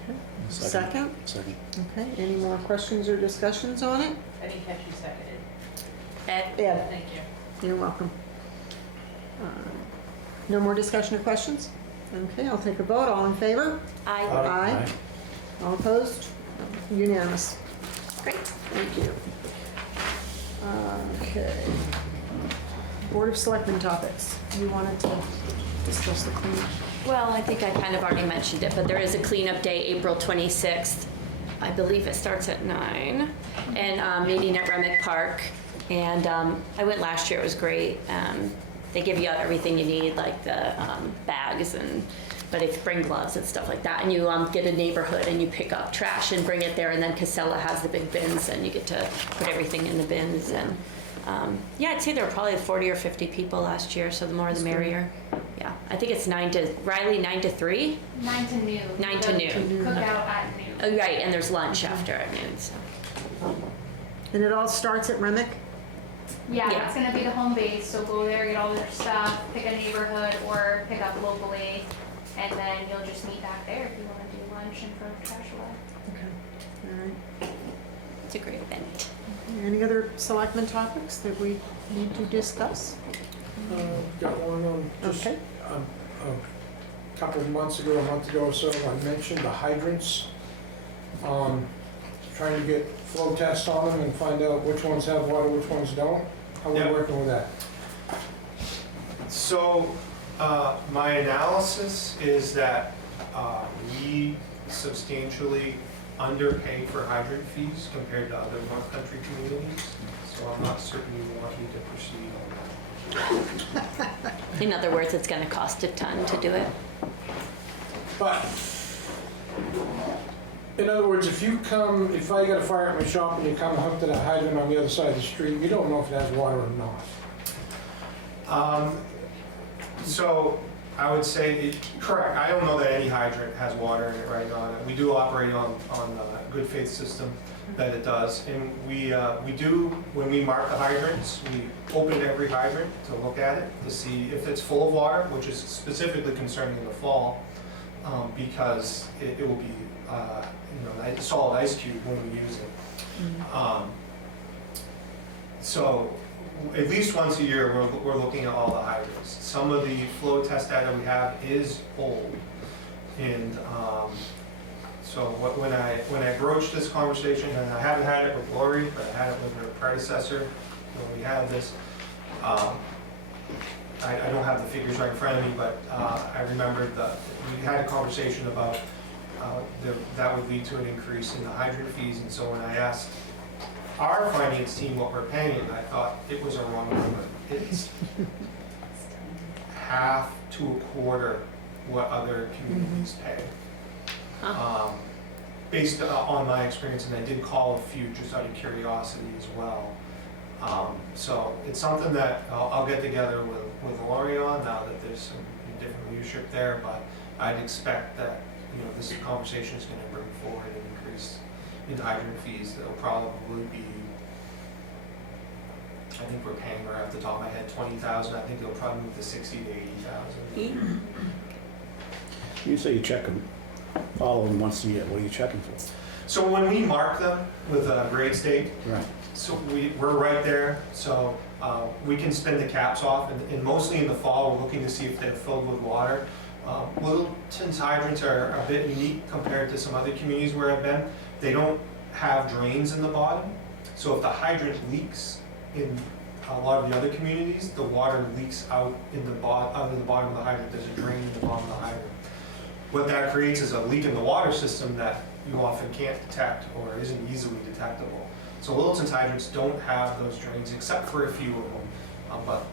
Okay. Second? Second. Okay, any more questions or discussions on it? I didn't catch you seconded. Ed? Ed, Thank you. you're welcome. No more discussion or questions? Okay, I'll take a vote. All in favor? Aye. Aye. All opposed? Unanimous. Great. Thank you. Okay. Board of Selectmen topics. You wanted to discuss the cleanup? Well, I think I kind of already mentioned it, but there is a cleanup day, April 26th. I believe it starts at 9, and meeting at Remick Park. And I went last year, it was great. They give you everything you need, like the bags, but they bring gloves and stuff like that. And you get a neighborhood and you pick up trash and bring it there, and then Casella has the big bins and you get to put everything in the bins. And yeah, I'd say there were probably 40 or 50 people last year, so the more the merrier. Yeah, I think it's 9 to 3? 9 to noon. 9 to noon. Cookout at noon. Oh, right, and there's lunch after at noon, so. And it all starts at Remick? Yeah, Yeah. it's gonna be the home base, so go there, get all their stuff, pick a neighborhood or pick up locally, and then you'll just meet back there if you wanna do lunch and throw trash away. Okay, all right. It's a great event. Any other selectmen topics that we need to discuss? Got one on, just, Okay. a couple of months ago, a month ago or so, I mentioned the hydrants. Trying to get flow tests on them and find out which ones have water, which ones don't. How are we Yeah. working with that? So, my analysis is that we substantially underpay for hydrant fees compared to other North Country communities. So I'm not certain we want you to proceed on that. In other words, it's gonna cost a ton to do it. But, in other words, if I got a fire at my shop and you come and hook to that hydrant on the other side of the street, you don't know if it has water or not. So I would say, correct, I don't know that any hydrant has water in it right now. We do operate on a good faith system that it does. And we do, when we mark the hydrants, we open every hydrant to look at it, to see if it's full of water, which is specifically concerning in the fall, because it will be, a solid ice cube when we use it. So at least once a year, we're looking at all the hydrants. Some of the flow test data we have is old. And so when I broached this conversation, and I haven't had it with Lori, but I had it with her predecessor when we had this, I don't have the figures right in front of me, but I remembered that we had a conversation about that would lead to an increase in the hydrant fees. And so when I asked our finance team what we're paying, I thought it was a wrong number. It's half to a quarter what other communities pay. Based on my experience, and I did call a few just out of curiosity as well. So it's something that I'll get together with Lori on now that there's some different leadership there, but I'd expect that this conversation is going to bring forward an increase in hydrant fees. That'll probably be, I think we're paying right off the top of my head, 20,000. I think it'll probably move to 60 to 80,000. You say you check them, all of them once a year, what are you checking for? So when we mark them with a grade stake, Right. so we're right there, so we can spin the caps off, and mostly in the fall, we're looking to see if they're filled with water. Littleton's hydrants are a bit unique compared to some other communities where I've been. They don't have drains in the bottom, so if the hydrant leaks in a lot of the other communities, the water leaks out in the out of the bottom of the hydrant. There's a drain in the bottom of the hydrant. What that creates is a leak in the water system that you often can't detect or isn't easily detectable. So Littleton's hydrants don't have those drains except for a few of them, but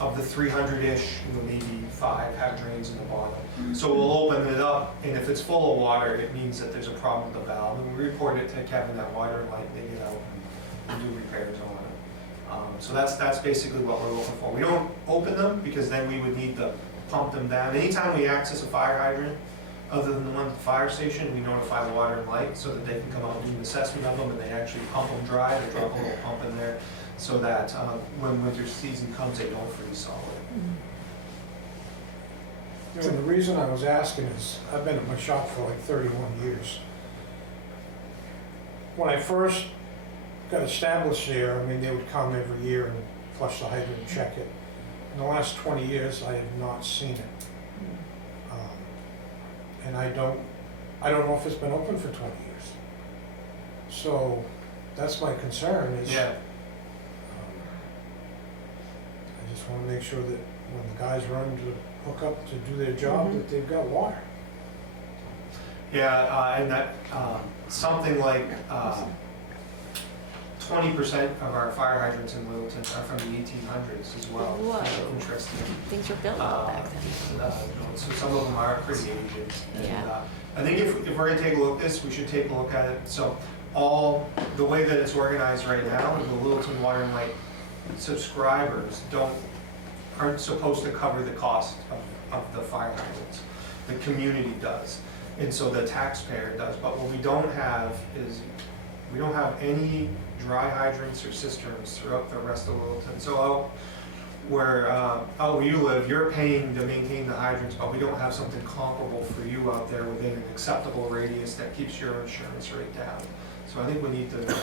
of the 300-ish, maybe 5 have drains in the bottom. So we'll open it up, and if it's full of water, it means that there's a problem with the valve. And we report it to Kevin at Water and Light, they get out and do repairs on it. So that's basically what we're looking for. We don't open them because then we would need to pump them down. Anytime we access a fire hydrant, other than the one at the fire station, we notify Water and Light so that they can come out and do an assessment of them, and they actually pump them dry. They drop a little pump in there so that when winter season comes, they don't freeze solid. The reason I was asking is, I've been at my shop for like 31 years. When I first got established there, I mean, they would come every year and flush the hydrant and check it. In the last 20 years, I have not seen it. And I don't know if it's been open for 20 years. So that's my concern is, Yeah. I just want to make sure that when the guys run to hook up to do their job, that they've got water. Yeah, and that something like 20% of our fire hydrants in Littleton are from the 1800s as well. Whoa. Interesting. Things were built back then. So some of them are pretty aged. And, Yeah. I think if we're gonna take a look at this, we should take a look at it. So the way that it's organized right now, the Littleton Water and Light subscribers aren't supposed to cover the cost of the fire hydrants. The community does. And so the taxpayer does. But what we don't have is, we don't have any dry hydrants or cisterns throughout the rest of Littleton. So where you live, you're paying to maintain the hydrants, but we don't have something comparable for you out there within an acceptable radius that keeps your insurance rate down. So I think we need to,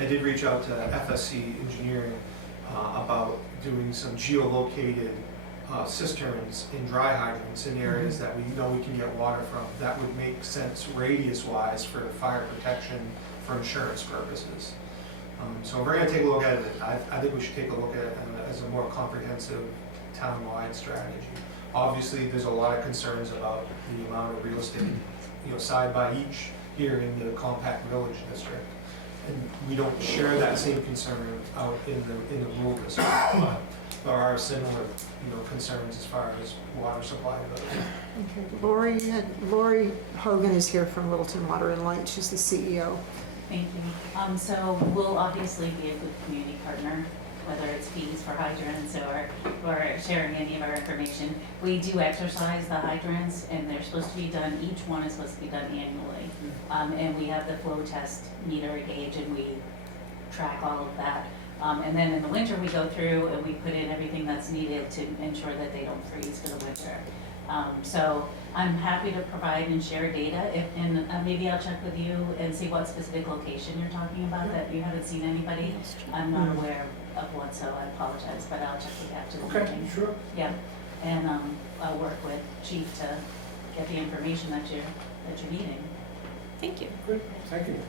I did reach out to FSC Engineering about doing some geolocated cisterns in dry hydrants in areas that we know we can get water from. That would make sense radius-wise for fire protection for insurance purposes. So if we're going to take a look at it, I think we should take a look at it as a more comprehensive town-wide strategy. Obviously, there's a lot of concerns about the amount of real estate, side by each here in the compact village district. And we don't share that same concern out in the rural district, but there are similar, concerns as far as water supply goes. Okay, Lori Hogan is here from Littleton Water and Light. She's the CEO. Thank you. So we'll obviously be a good community partner, whether it's fees for hydrants or sharing any of our information. We do exercise the hydrants, and they're supposed to be done, each one is supposed to be done annually. And we have the flow test meter gauge, and we track all of that. And then in the winter, we go through and we put in everything that's needed to ensure that they don't freeze for the winter. So I'm happy to provide and share data, and maybe I'll check with you and see what specific location you're talking about that you haven't seen anybody. I'm not aware of one, so I apologize, but I'll check with you after the meeting. Sure. Yeah, and I'll work with Chief to get the information that you're needing. Thank you. Good, thank you.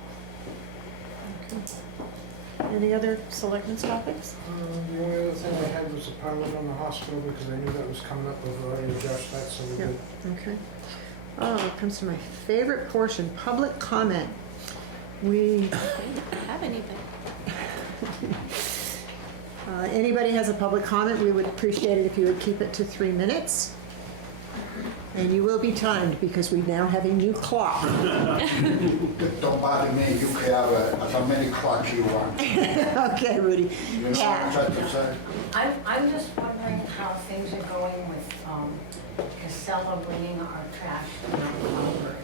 Any other selectmen's topics? The only other thing I had was the pilot on the hospital, because I knew that was coming up. We've already addressed that, so we Yeah. did. Okay. Oh, it comes to my favorite portion, public comment. We, Have anything? anybody has a public comment, we would appreciate it if you would keep it to 3 minutes. And you will be timed, because we now have a new clock. Don't bother me, you can have as many clocks you want. Okay, Rudy. You know what I'm trying to say? I'm just wondering how things are going with Casella bringing our trash to Albert.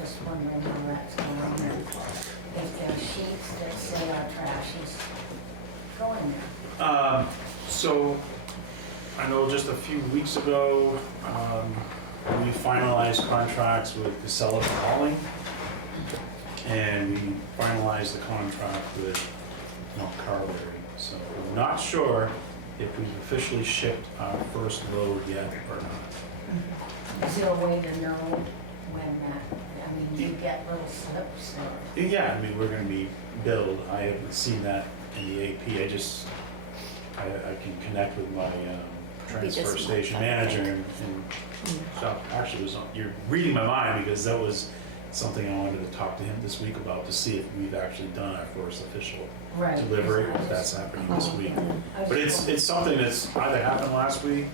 Just wondering how that's going. If there are sheets that say our trash is going there. So, I know just a few weeks ago, we finalized contracts with Casella for hauling, and we finalized the contract with Carberry. So I'm not sure if we've officially shipped our first load yet or not. Is there a way to know when that, do you get little slips or? Yeah, I mean, we're gonna be billed. I haven't seen that in the AP. I can connect with my transfer this station month, I manager think. and so actually you're reading my mind, because that was something I wanted to talk to him this week about, to see if we've actually done our first official Right. delivery, if that's happening this week. I was But it's something that's either happened last week,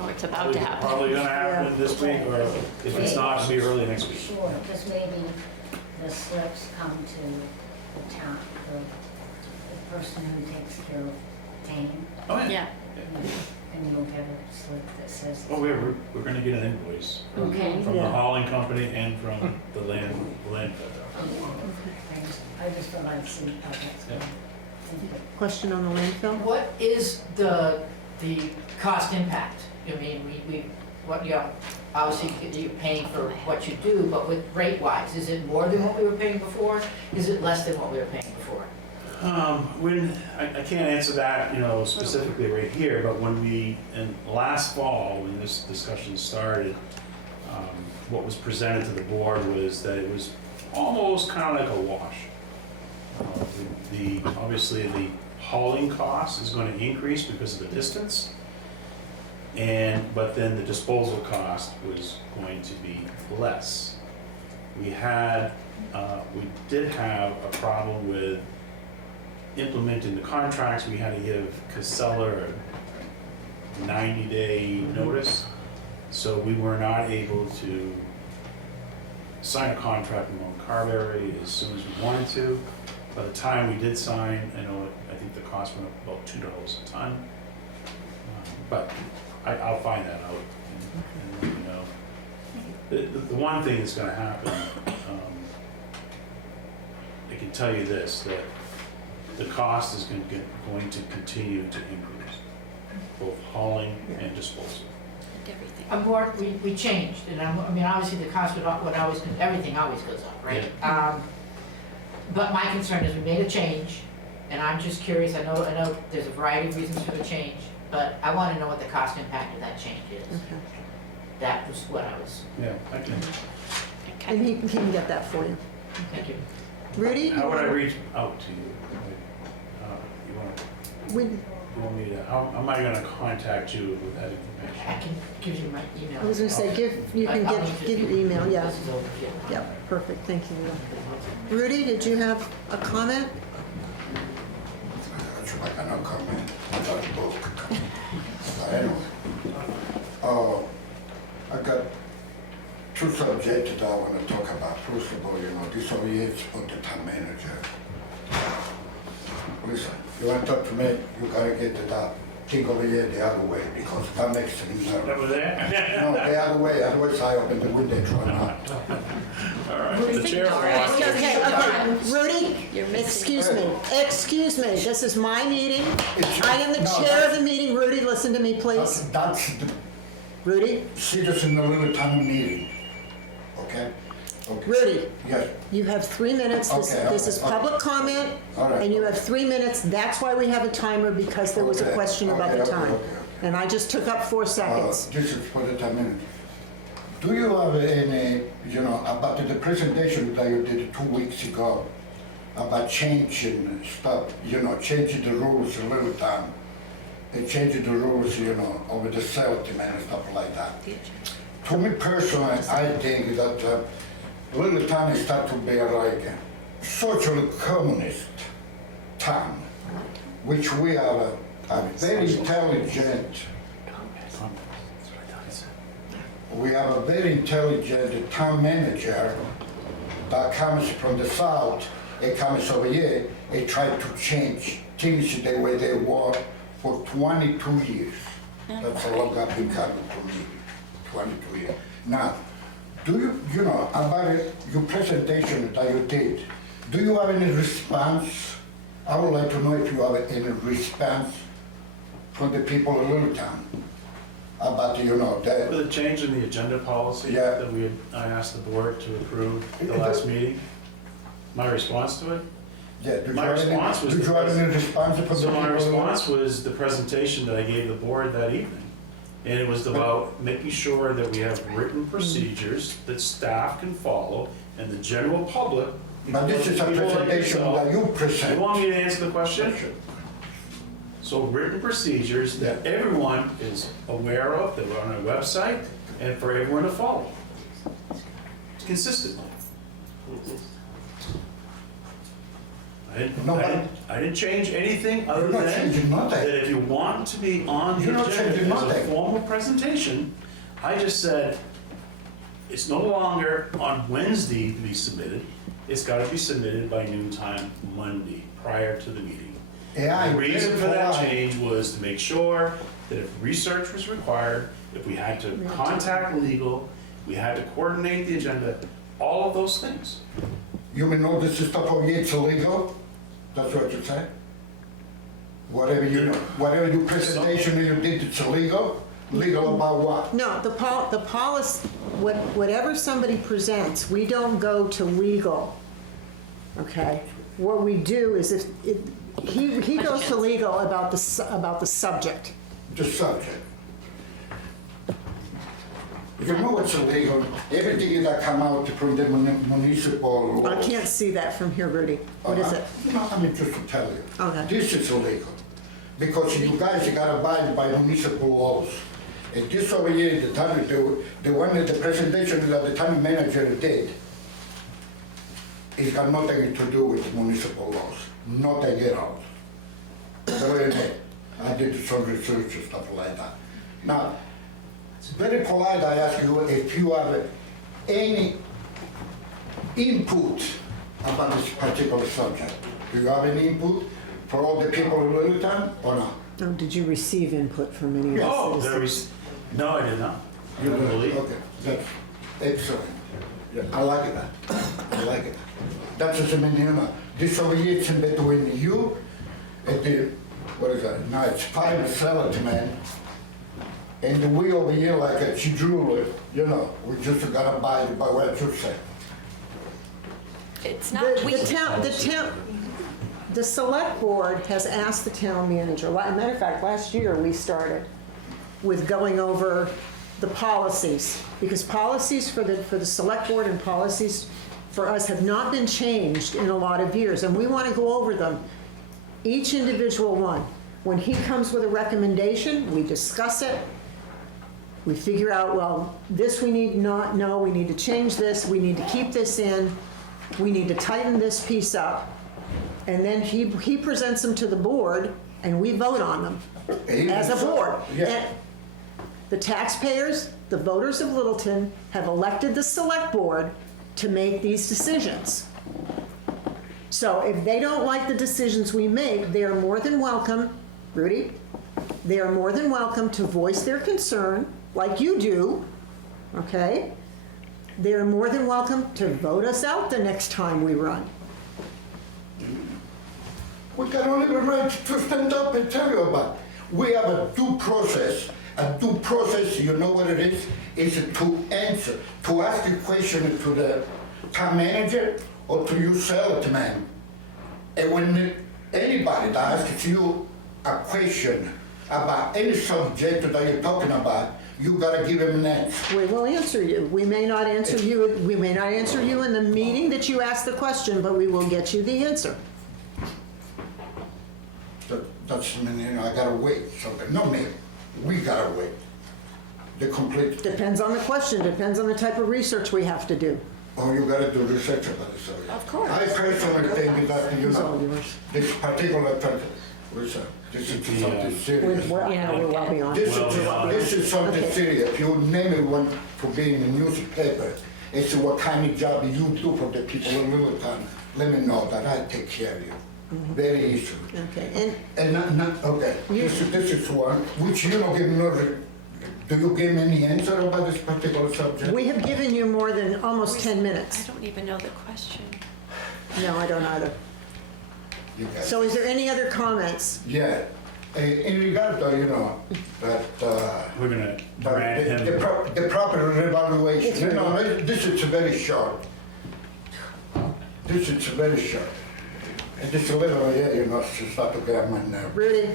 Oh, it's about to happen. probably gonna happen this week, or if it's not, it'll be early next week. Sure, because maybe the slips come to the town, the person who takes care of Tane, Oh, Yeah. and you'll get a slip that says. Oh, we're gonna get an invoice Okay. from the Yeah. hauling company and from the landfill. I just thought I'd see how that's going. Thank you. Question on the landfill? What is the cost impact? I mean, obviously you're paying for what you do, but with rate-wise, is it more than what we were paying before? Is it less than what we were paying before? I can't answer that, specifically right here, but in last fall, when this discussion started, what was presented to the board was that it was almost kind of like a wash. Obviously the hauling cost is going to increase because of the distance, but then the disposal cost was going to be less. We did have a problem with implementing the contracts, we had to give Casella a 90-day notice. So we were not able to sign a contract with Long Carberry as soon as we wanted to. By the time we did sign, I think the cost went up about $2 a ton. But I'll find that out and let you know. The one thing that's gonna happen, I can tell you this, that the cost is going to continue to increase, both hauling and disposal. We changed, and I mean, obviously the cost would always, everything always goes up, right? But my concern is we made a change, and I'm just curious, I know there's a variety of reasons for the change, but I want to know what the cost impact of that change is. Okay. That was what I was, Yeah, I can. And he can get that for you. thank you. Rudy? How would I reach out to you? You want me to, how am I gonna contact you with that information? I can give you my email. I was gonna say, you can I'll give your email, yeah. This is over here. Yeah, perfect, thank you. Rudy, did you have a comment? Actually, I cannot comment on that book. But anyway, I got two subjects that I want to talk about. First of all, this over here is on the town manager. Listen, you want to talk to me, you gotta get that thing over here the other way, because that makes me nervous. Over there? No, the other way, otherwise I open the window to run out. All right, the chair will watch it. Okay, Rudy, excuse me, this is my meeting. I am the chair of the meeting. Rudy, listen to me, please. That's the Rudy? citizen of Littleton meeting, okay? Okay. Rudy, Yes, you have 3 minutes. This is public comment, all right. and you have 3 minutes. That's why we have a timer, because there was a Okay, question about the okay, time. okay. And I just took up 4 seconds. This is for the town manager. Do you have any, about the presentation that you did 2 weeks ago, about changing stuff, changing the rules a little time, and changing the rules, over the Selectmen and stuff like that? To me personally, I think that Little town is start to be like a socially communist town, which we are a very intelligent. We have a very intelligent town manager that comes from the south. It comes over here. It tried to change things the way they were for 22 years. That's a long I've been coming to me. 22 years. Now. Do you know, about your presentation that you did, do you have any response? I would like to know if you have any response from the people of Littleton about, that. With the change in the agenda policy Yeah. that I asked the board to approve at the last meeting, my response to it? Yeah, My response was. Did you have any response from the So people? my response was the presentation that I gave the board that evening. And it was about making sure that we have written procedures that staff can follow and the general public. But this is a people like presentation yourself- that you present. You want me to answer the question? So written procedures that everyone is aware of, that are on our website, and for everyone to follow consistently. I didn't change anything other You're not than changing nothing. that if you want to be on the You're not agenda changing as a nothing. formal presentation, I just said, it's no longer on Wednesday to be submitted. It's got to be submitted by noontime Monday, prior to the meeting. Yeah, The reason for that polite. change was to make sure that if research was required, if we had to contact legal, we had to coordinate the agenda, all of those things. You may know this is stuff over here, it's illegal? That's what you said? Whatever your presentation you did, it's illegal? Legal about what? No, the policy, whatever somebody presents, we don't go to legal, okay? What we do is he goes to legal about the subject. The subject. You know what's illegal? Everything that come out from the municipal law. I can't see that from here, Rudy. What is it? No, I mean, just to tell you. Okay. This is illegal. Because you guys gotta abide by municipal laws. And this over here, the one that the presentation that the town manager did, It's got nothing to do with municipal laws, nothing at all. Believe me, I did some research and stuff like that. Now, it's very polite, I ask you if you have any input about this particular subject. Do you have any input for all the people in Littleton or not? Oh, did you receive input from any of the Oh, citizens? no, I did not. You I believe. Okay, that's excellent. Yeah, I like that. I like it. That's just, I mean, you know, this obligation between you and the, what is that? Now it's 5 selectmen, and we over here like a children, you know, we just gotta abide by what you say. It's not, The select board has asked the town manager, as a matter of fact, last year we started with going over the policies, because policies for the select board and policies for us have not been changed in a lot of years, and we want to go over them, each individual one. When he comes with a recommendation, we discuss it, we figure out, well, this we need not, no, we need to change this, we need to keep this in, we need to tighten this piece up, and then he presents them to the board, and we vote on them as a board. Yeah. And the taxpayers, the voters of Littleton, have elected the select board to make these decisions. So if they don't like the decisions we make, they are more than welcome, Rudy, they are more than welcome to voice their concern, like you do, okay? They are more than welcome to vote us out the next time we run. We can only the right to stand up and tell you about. We have a due process. A due process, you know what it is to answer, to ask a question to the town manager or to you selectman. And when anybody that asks you a question about any subject that you're talking about, you gotta give them an answer. We will answer you. We may not answer you in the meeting that you asked the question, but we will get you the answer. That's, I mean, you know, I gotta wait. So, no, me, we gotta wait. The complete, Depends on the question, depends on the type of research we have to do. oh, you gotta do research about it, sorry. Of course. I personally think that, you It's all know, yours. this particular, research, this is something serious. Well, I know we're well beyond. This is something Okay. serious. You name it one for being in the newspaper. It's what kind of job you do for the people in Littleton. Let me know that I take care of you. Very easily. Okay, And not, okay, this is one, which you don't give no, do you give me any answer about this particular subject? we have given you more than almost 10 I minutes. don't even know the question. No, I don't either. You got it. So is there any other comments? Yeah, in regard to, you know, that, We're gonna but grant him, the proper evaluation, you know, this is very short. This is very short. And this little, yeah, you know, to start to get my nerve. Rudy?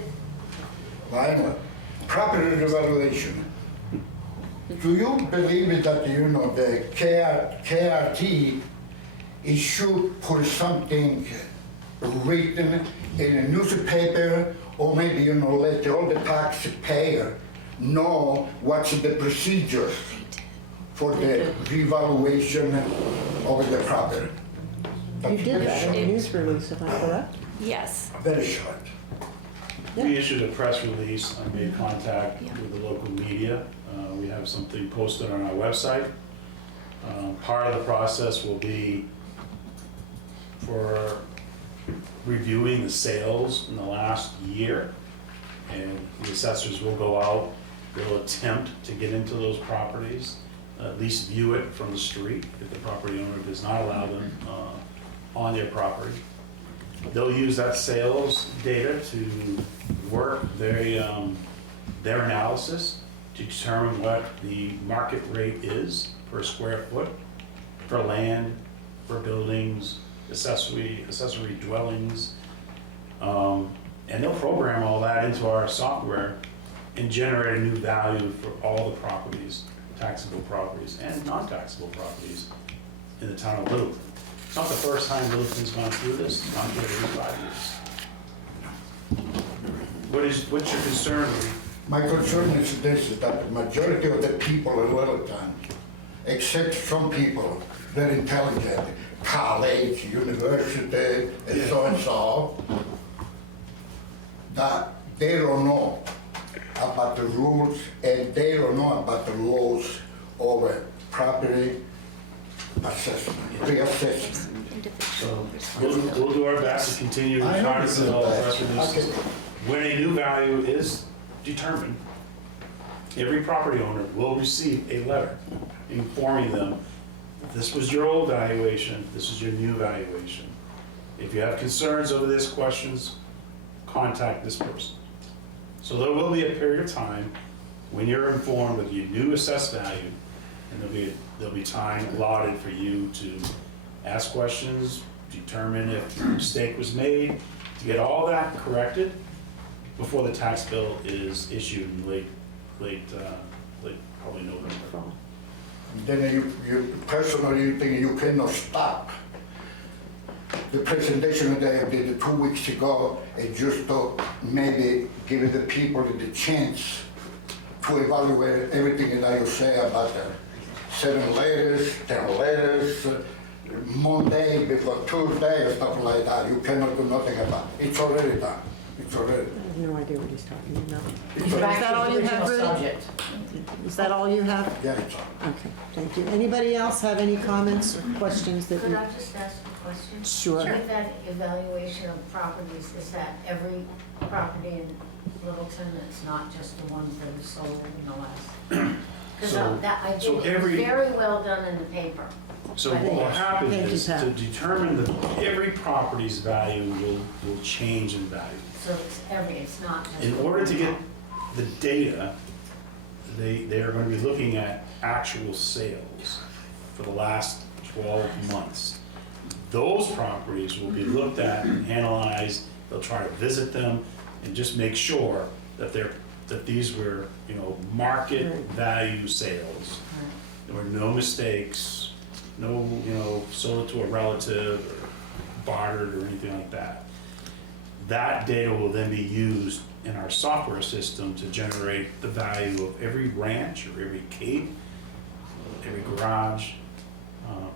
Final. Proper evaluation. Do you believe that, you know, the KRT, it should put something written in a newspaper, or maybe, you know, let all the taxpayer know what's the procedure for the revaluation of the property? You did Very that in short. the news release, if I'm correct? Yes. Very short. we issued a press release, I made contact Yeah. with the local media. We have something posted on our website. Part of the process will be for reviewing the sales in the last year. And the assessors will go out, they'll attempt to get into those properties, at least view it from the street if the property owner does not allow them on their property. They'll use that sales data to work their analysis to determine what the market rate is per square foot for land, for buildings, accessory dwellings. And they'll program all that into our software and generate a new value for all the properties, taxable properties and non-taxable properties in the town of Littleton. It's not the first time Littleton's gone through this, it's gone through it every 5 years. What's your concern? My concern is this, is that the majority of the people in Littleton, except some people, they're intelligent. college, university, and so, that they don't know about the rules and they don't know about the laws over property assessment, reassessment. So we'll do our best to continue to I try to understand send all the that. press releases. Okay. When a new value is determined, every property owner will receive a letter informing them, this was your old valuation, this is your new valuation. If you have concerns over this, questions, contact this person. So there will be a period of time when you're informed of your new assessed value, and there'll be time allotted for you to ask questions, determine if a mistake was made, to get all that corrected before the tax bill is issued in late probably November. Then you personally think you cannot stop the presentation that I did 2 weeks ago, and just to maybe give the people the chance to evaluate everything that you say about the 7 letters, 10 letters, Monday before Tuesday, or stuff like that. You cannot do nothing about it. It's already done. It's already. I have no idea what he's talking about. It's Is already that all you have, Ruth? Subject. Is that all you have? yeah, it's on. Okay, thank you. Anybody else have any comments or questions that Could you? I just ask a question? Sure. With that evaluation of properties, is that every property in Littleton, it's not just the ones that are sold in the last? Because So- that, I so did, it was every- very well done in the paper. So what will happen Thank you, is Pat. to determine that every property's value will change in value. So it's not just. In order to get the data, they are going to be looking at actual sales for the last 12 months. Those properties will be looked at and analyzed. They'll try to visit them and just make sure that these were, market value sales. There were no mistakes, no, sold it to a relative or bartered or anything like that. That data will then be used in our software system to generate the value of every ranch or every cape, every garage,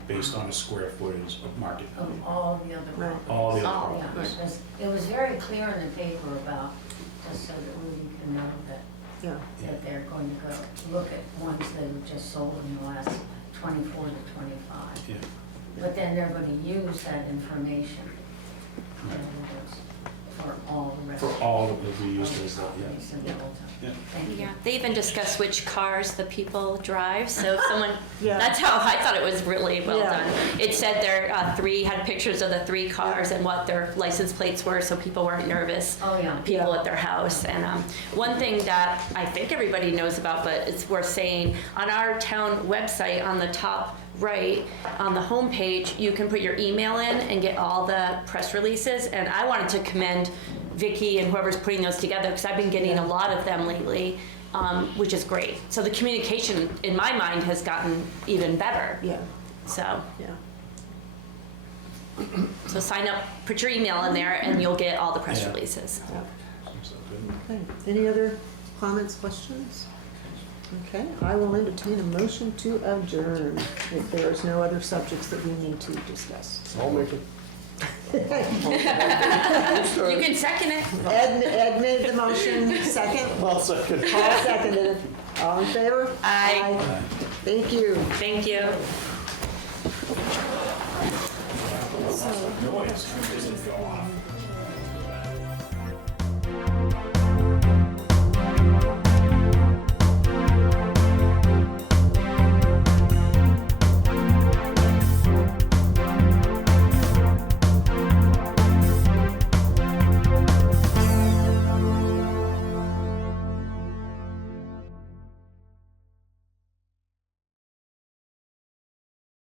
based on a square footage of market Of value. all the other Right. properties. All the other Yeah, properties. because it was very clear in the paper about, just so that Rudy can know that, Yeah, that they're going to go look at ones that have just sold in the last 24 to 25. Yeah. But then they're going to use that information, in other words, for all the rest. For all of the of used the as that, properties in yeah. Littleton. Yeah. Thank you. Yeah, they even discuss which cars the people drive, so if someone, Yeah. that's how I thought it was really well Yeah. done. It said there, had pictures of the 3 cars and what their license plates were, so people weren't nervous. Oh, yeah. People Yeah. at their house. And one thing that I think everybody knows about, but it's worth saying, on our town website, on the top right, on the homepage, you can put your email in and get all the press releases. And I wanted to commend Vicky and whoever's putting those together, because I've been getting a lot of them lately, which is great. So the communication, in my mind, has gotten even better. yeah, So, yeah. so sign up, put your email in there, and you'll get all the press Yeah. releases. Yeah. So good. Okay, any other comments, questions? Okay, I will entertain a motion to adjourn if there's no other subjects that we need to discuss. I'll make it. You can second it. Ed made the motion, second. Well, second. Paul seconded it. All in favor? Aye. Thank you. Thank you. Noise doesn't go off.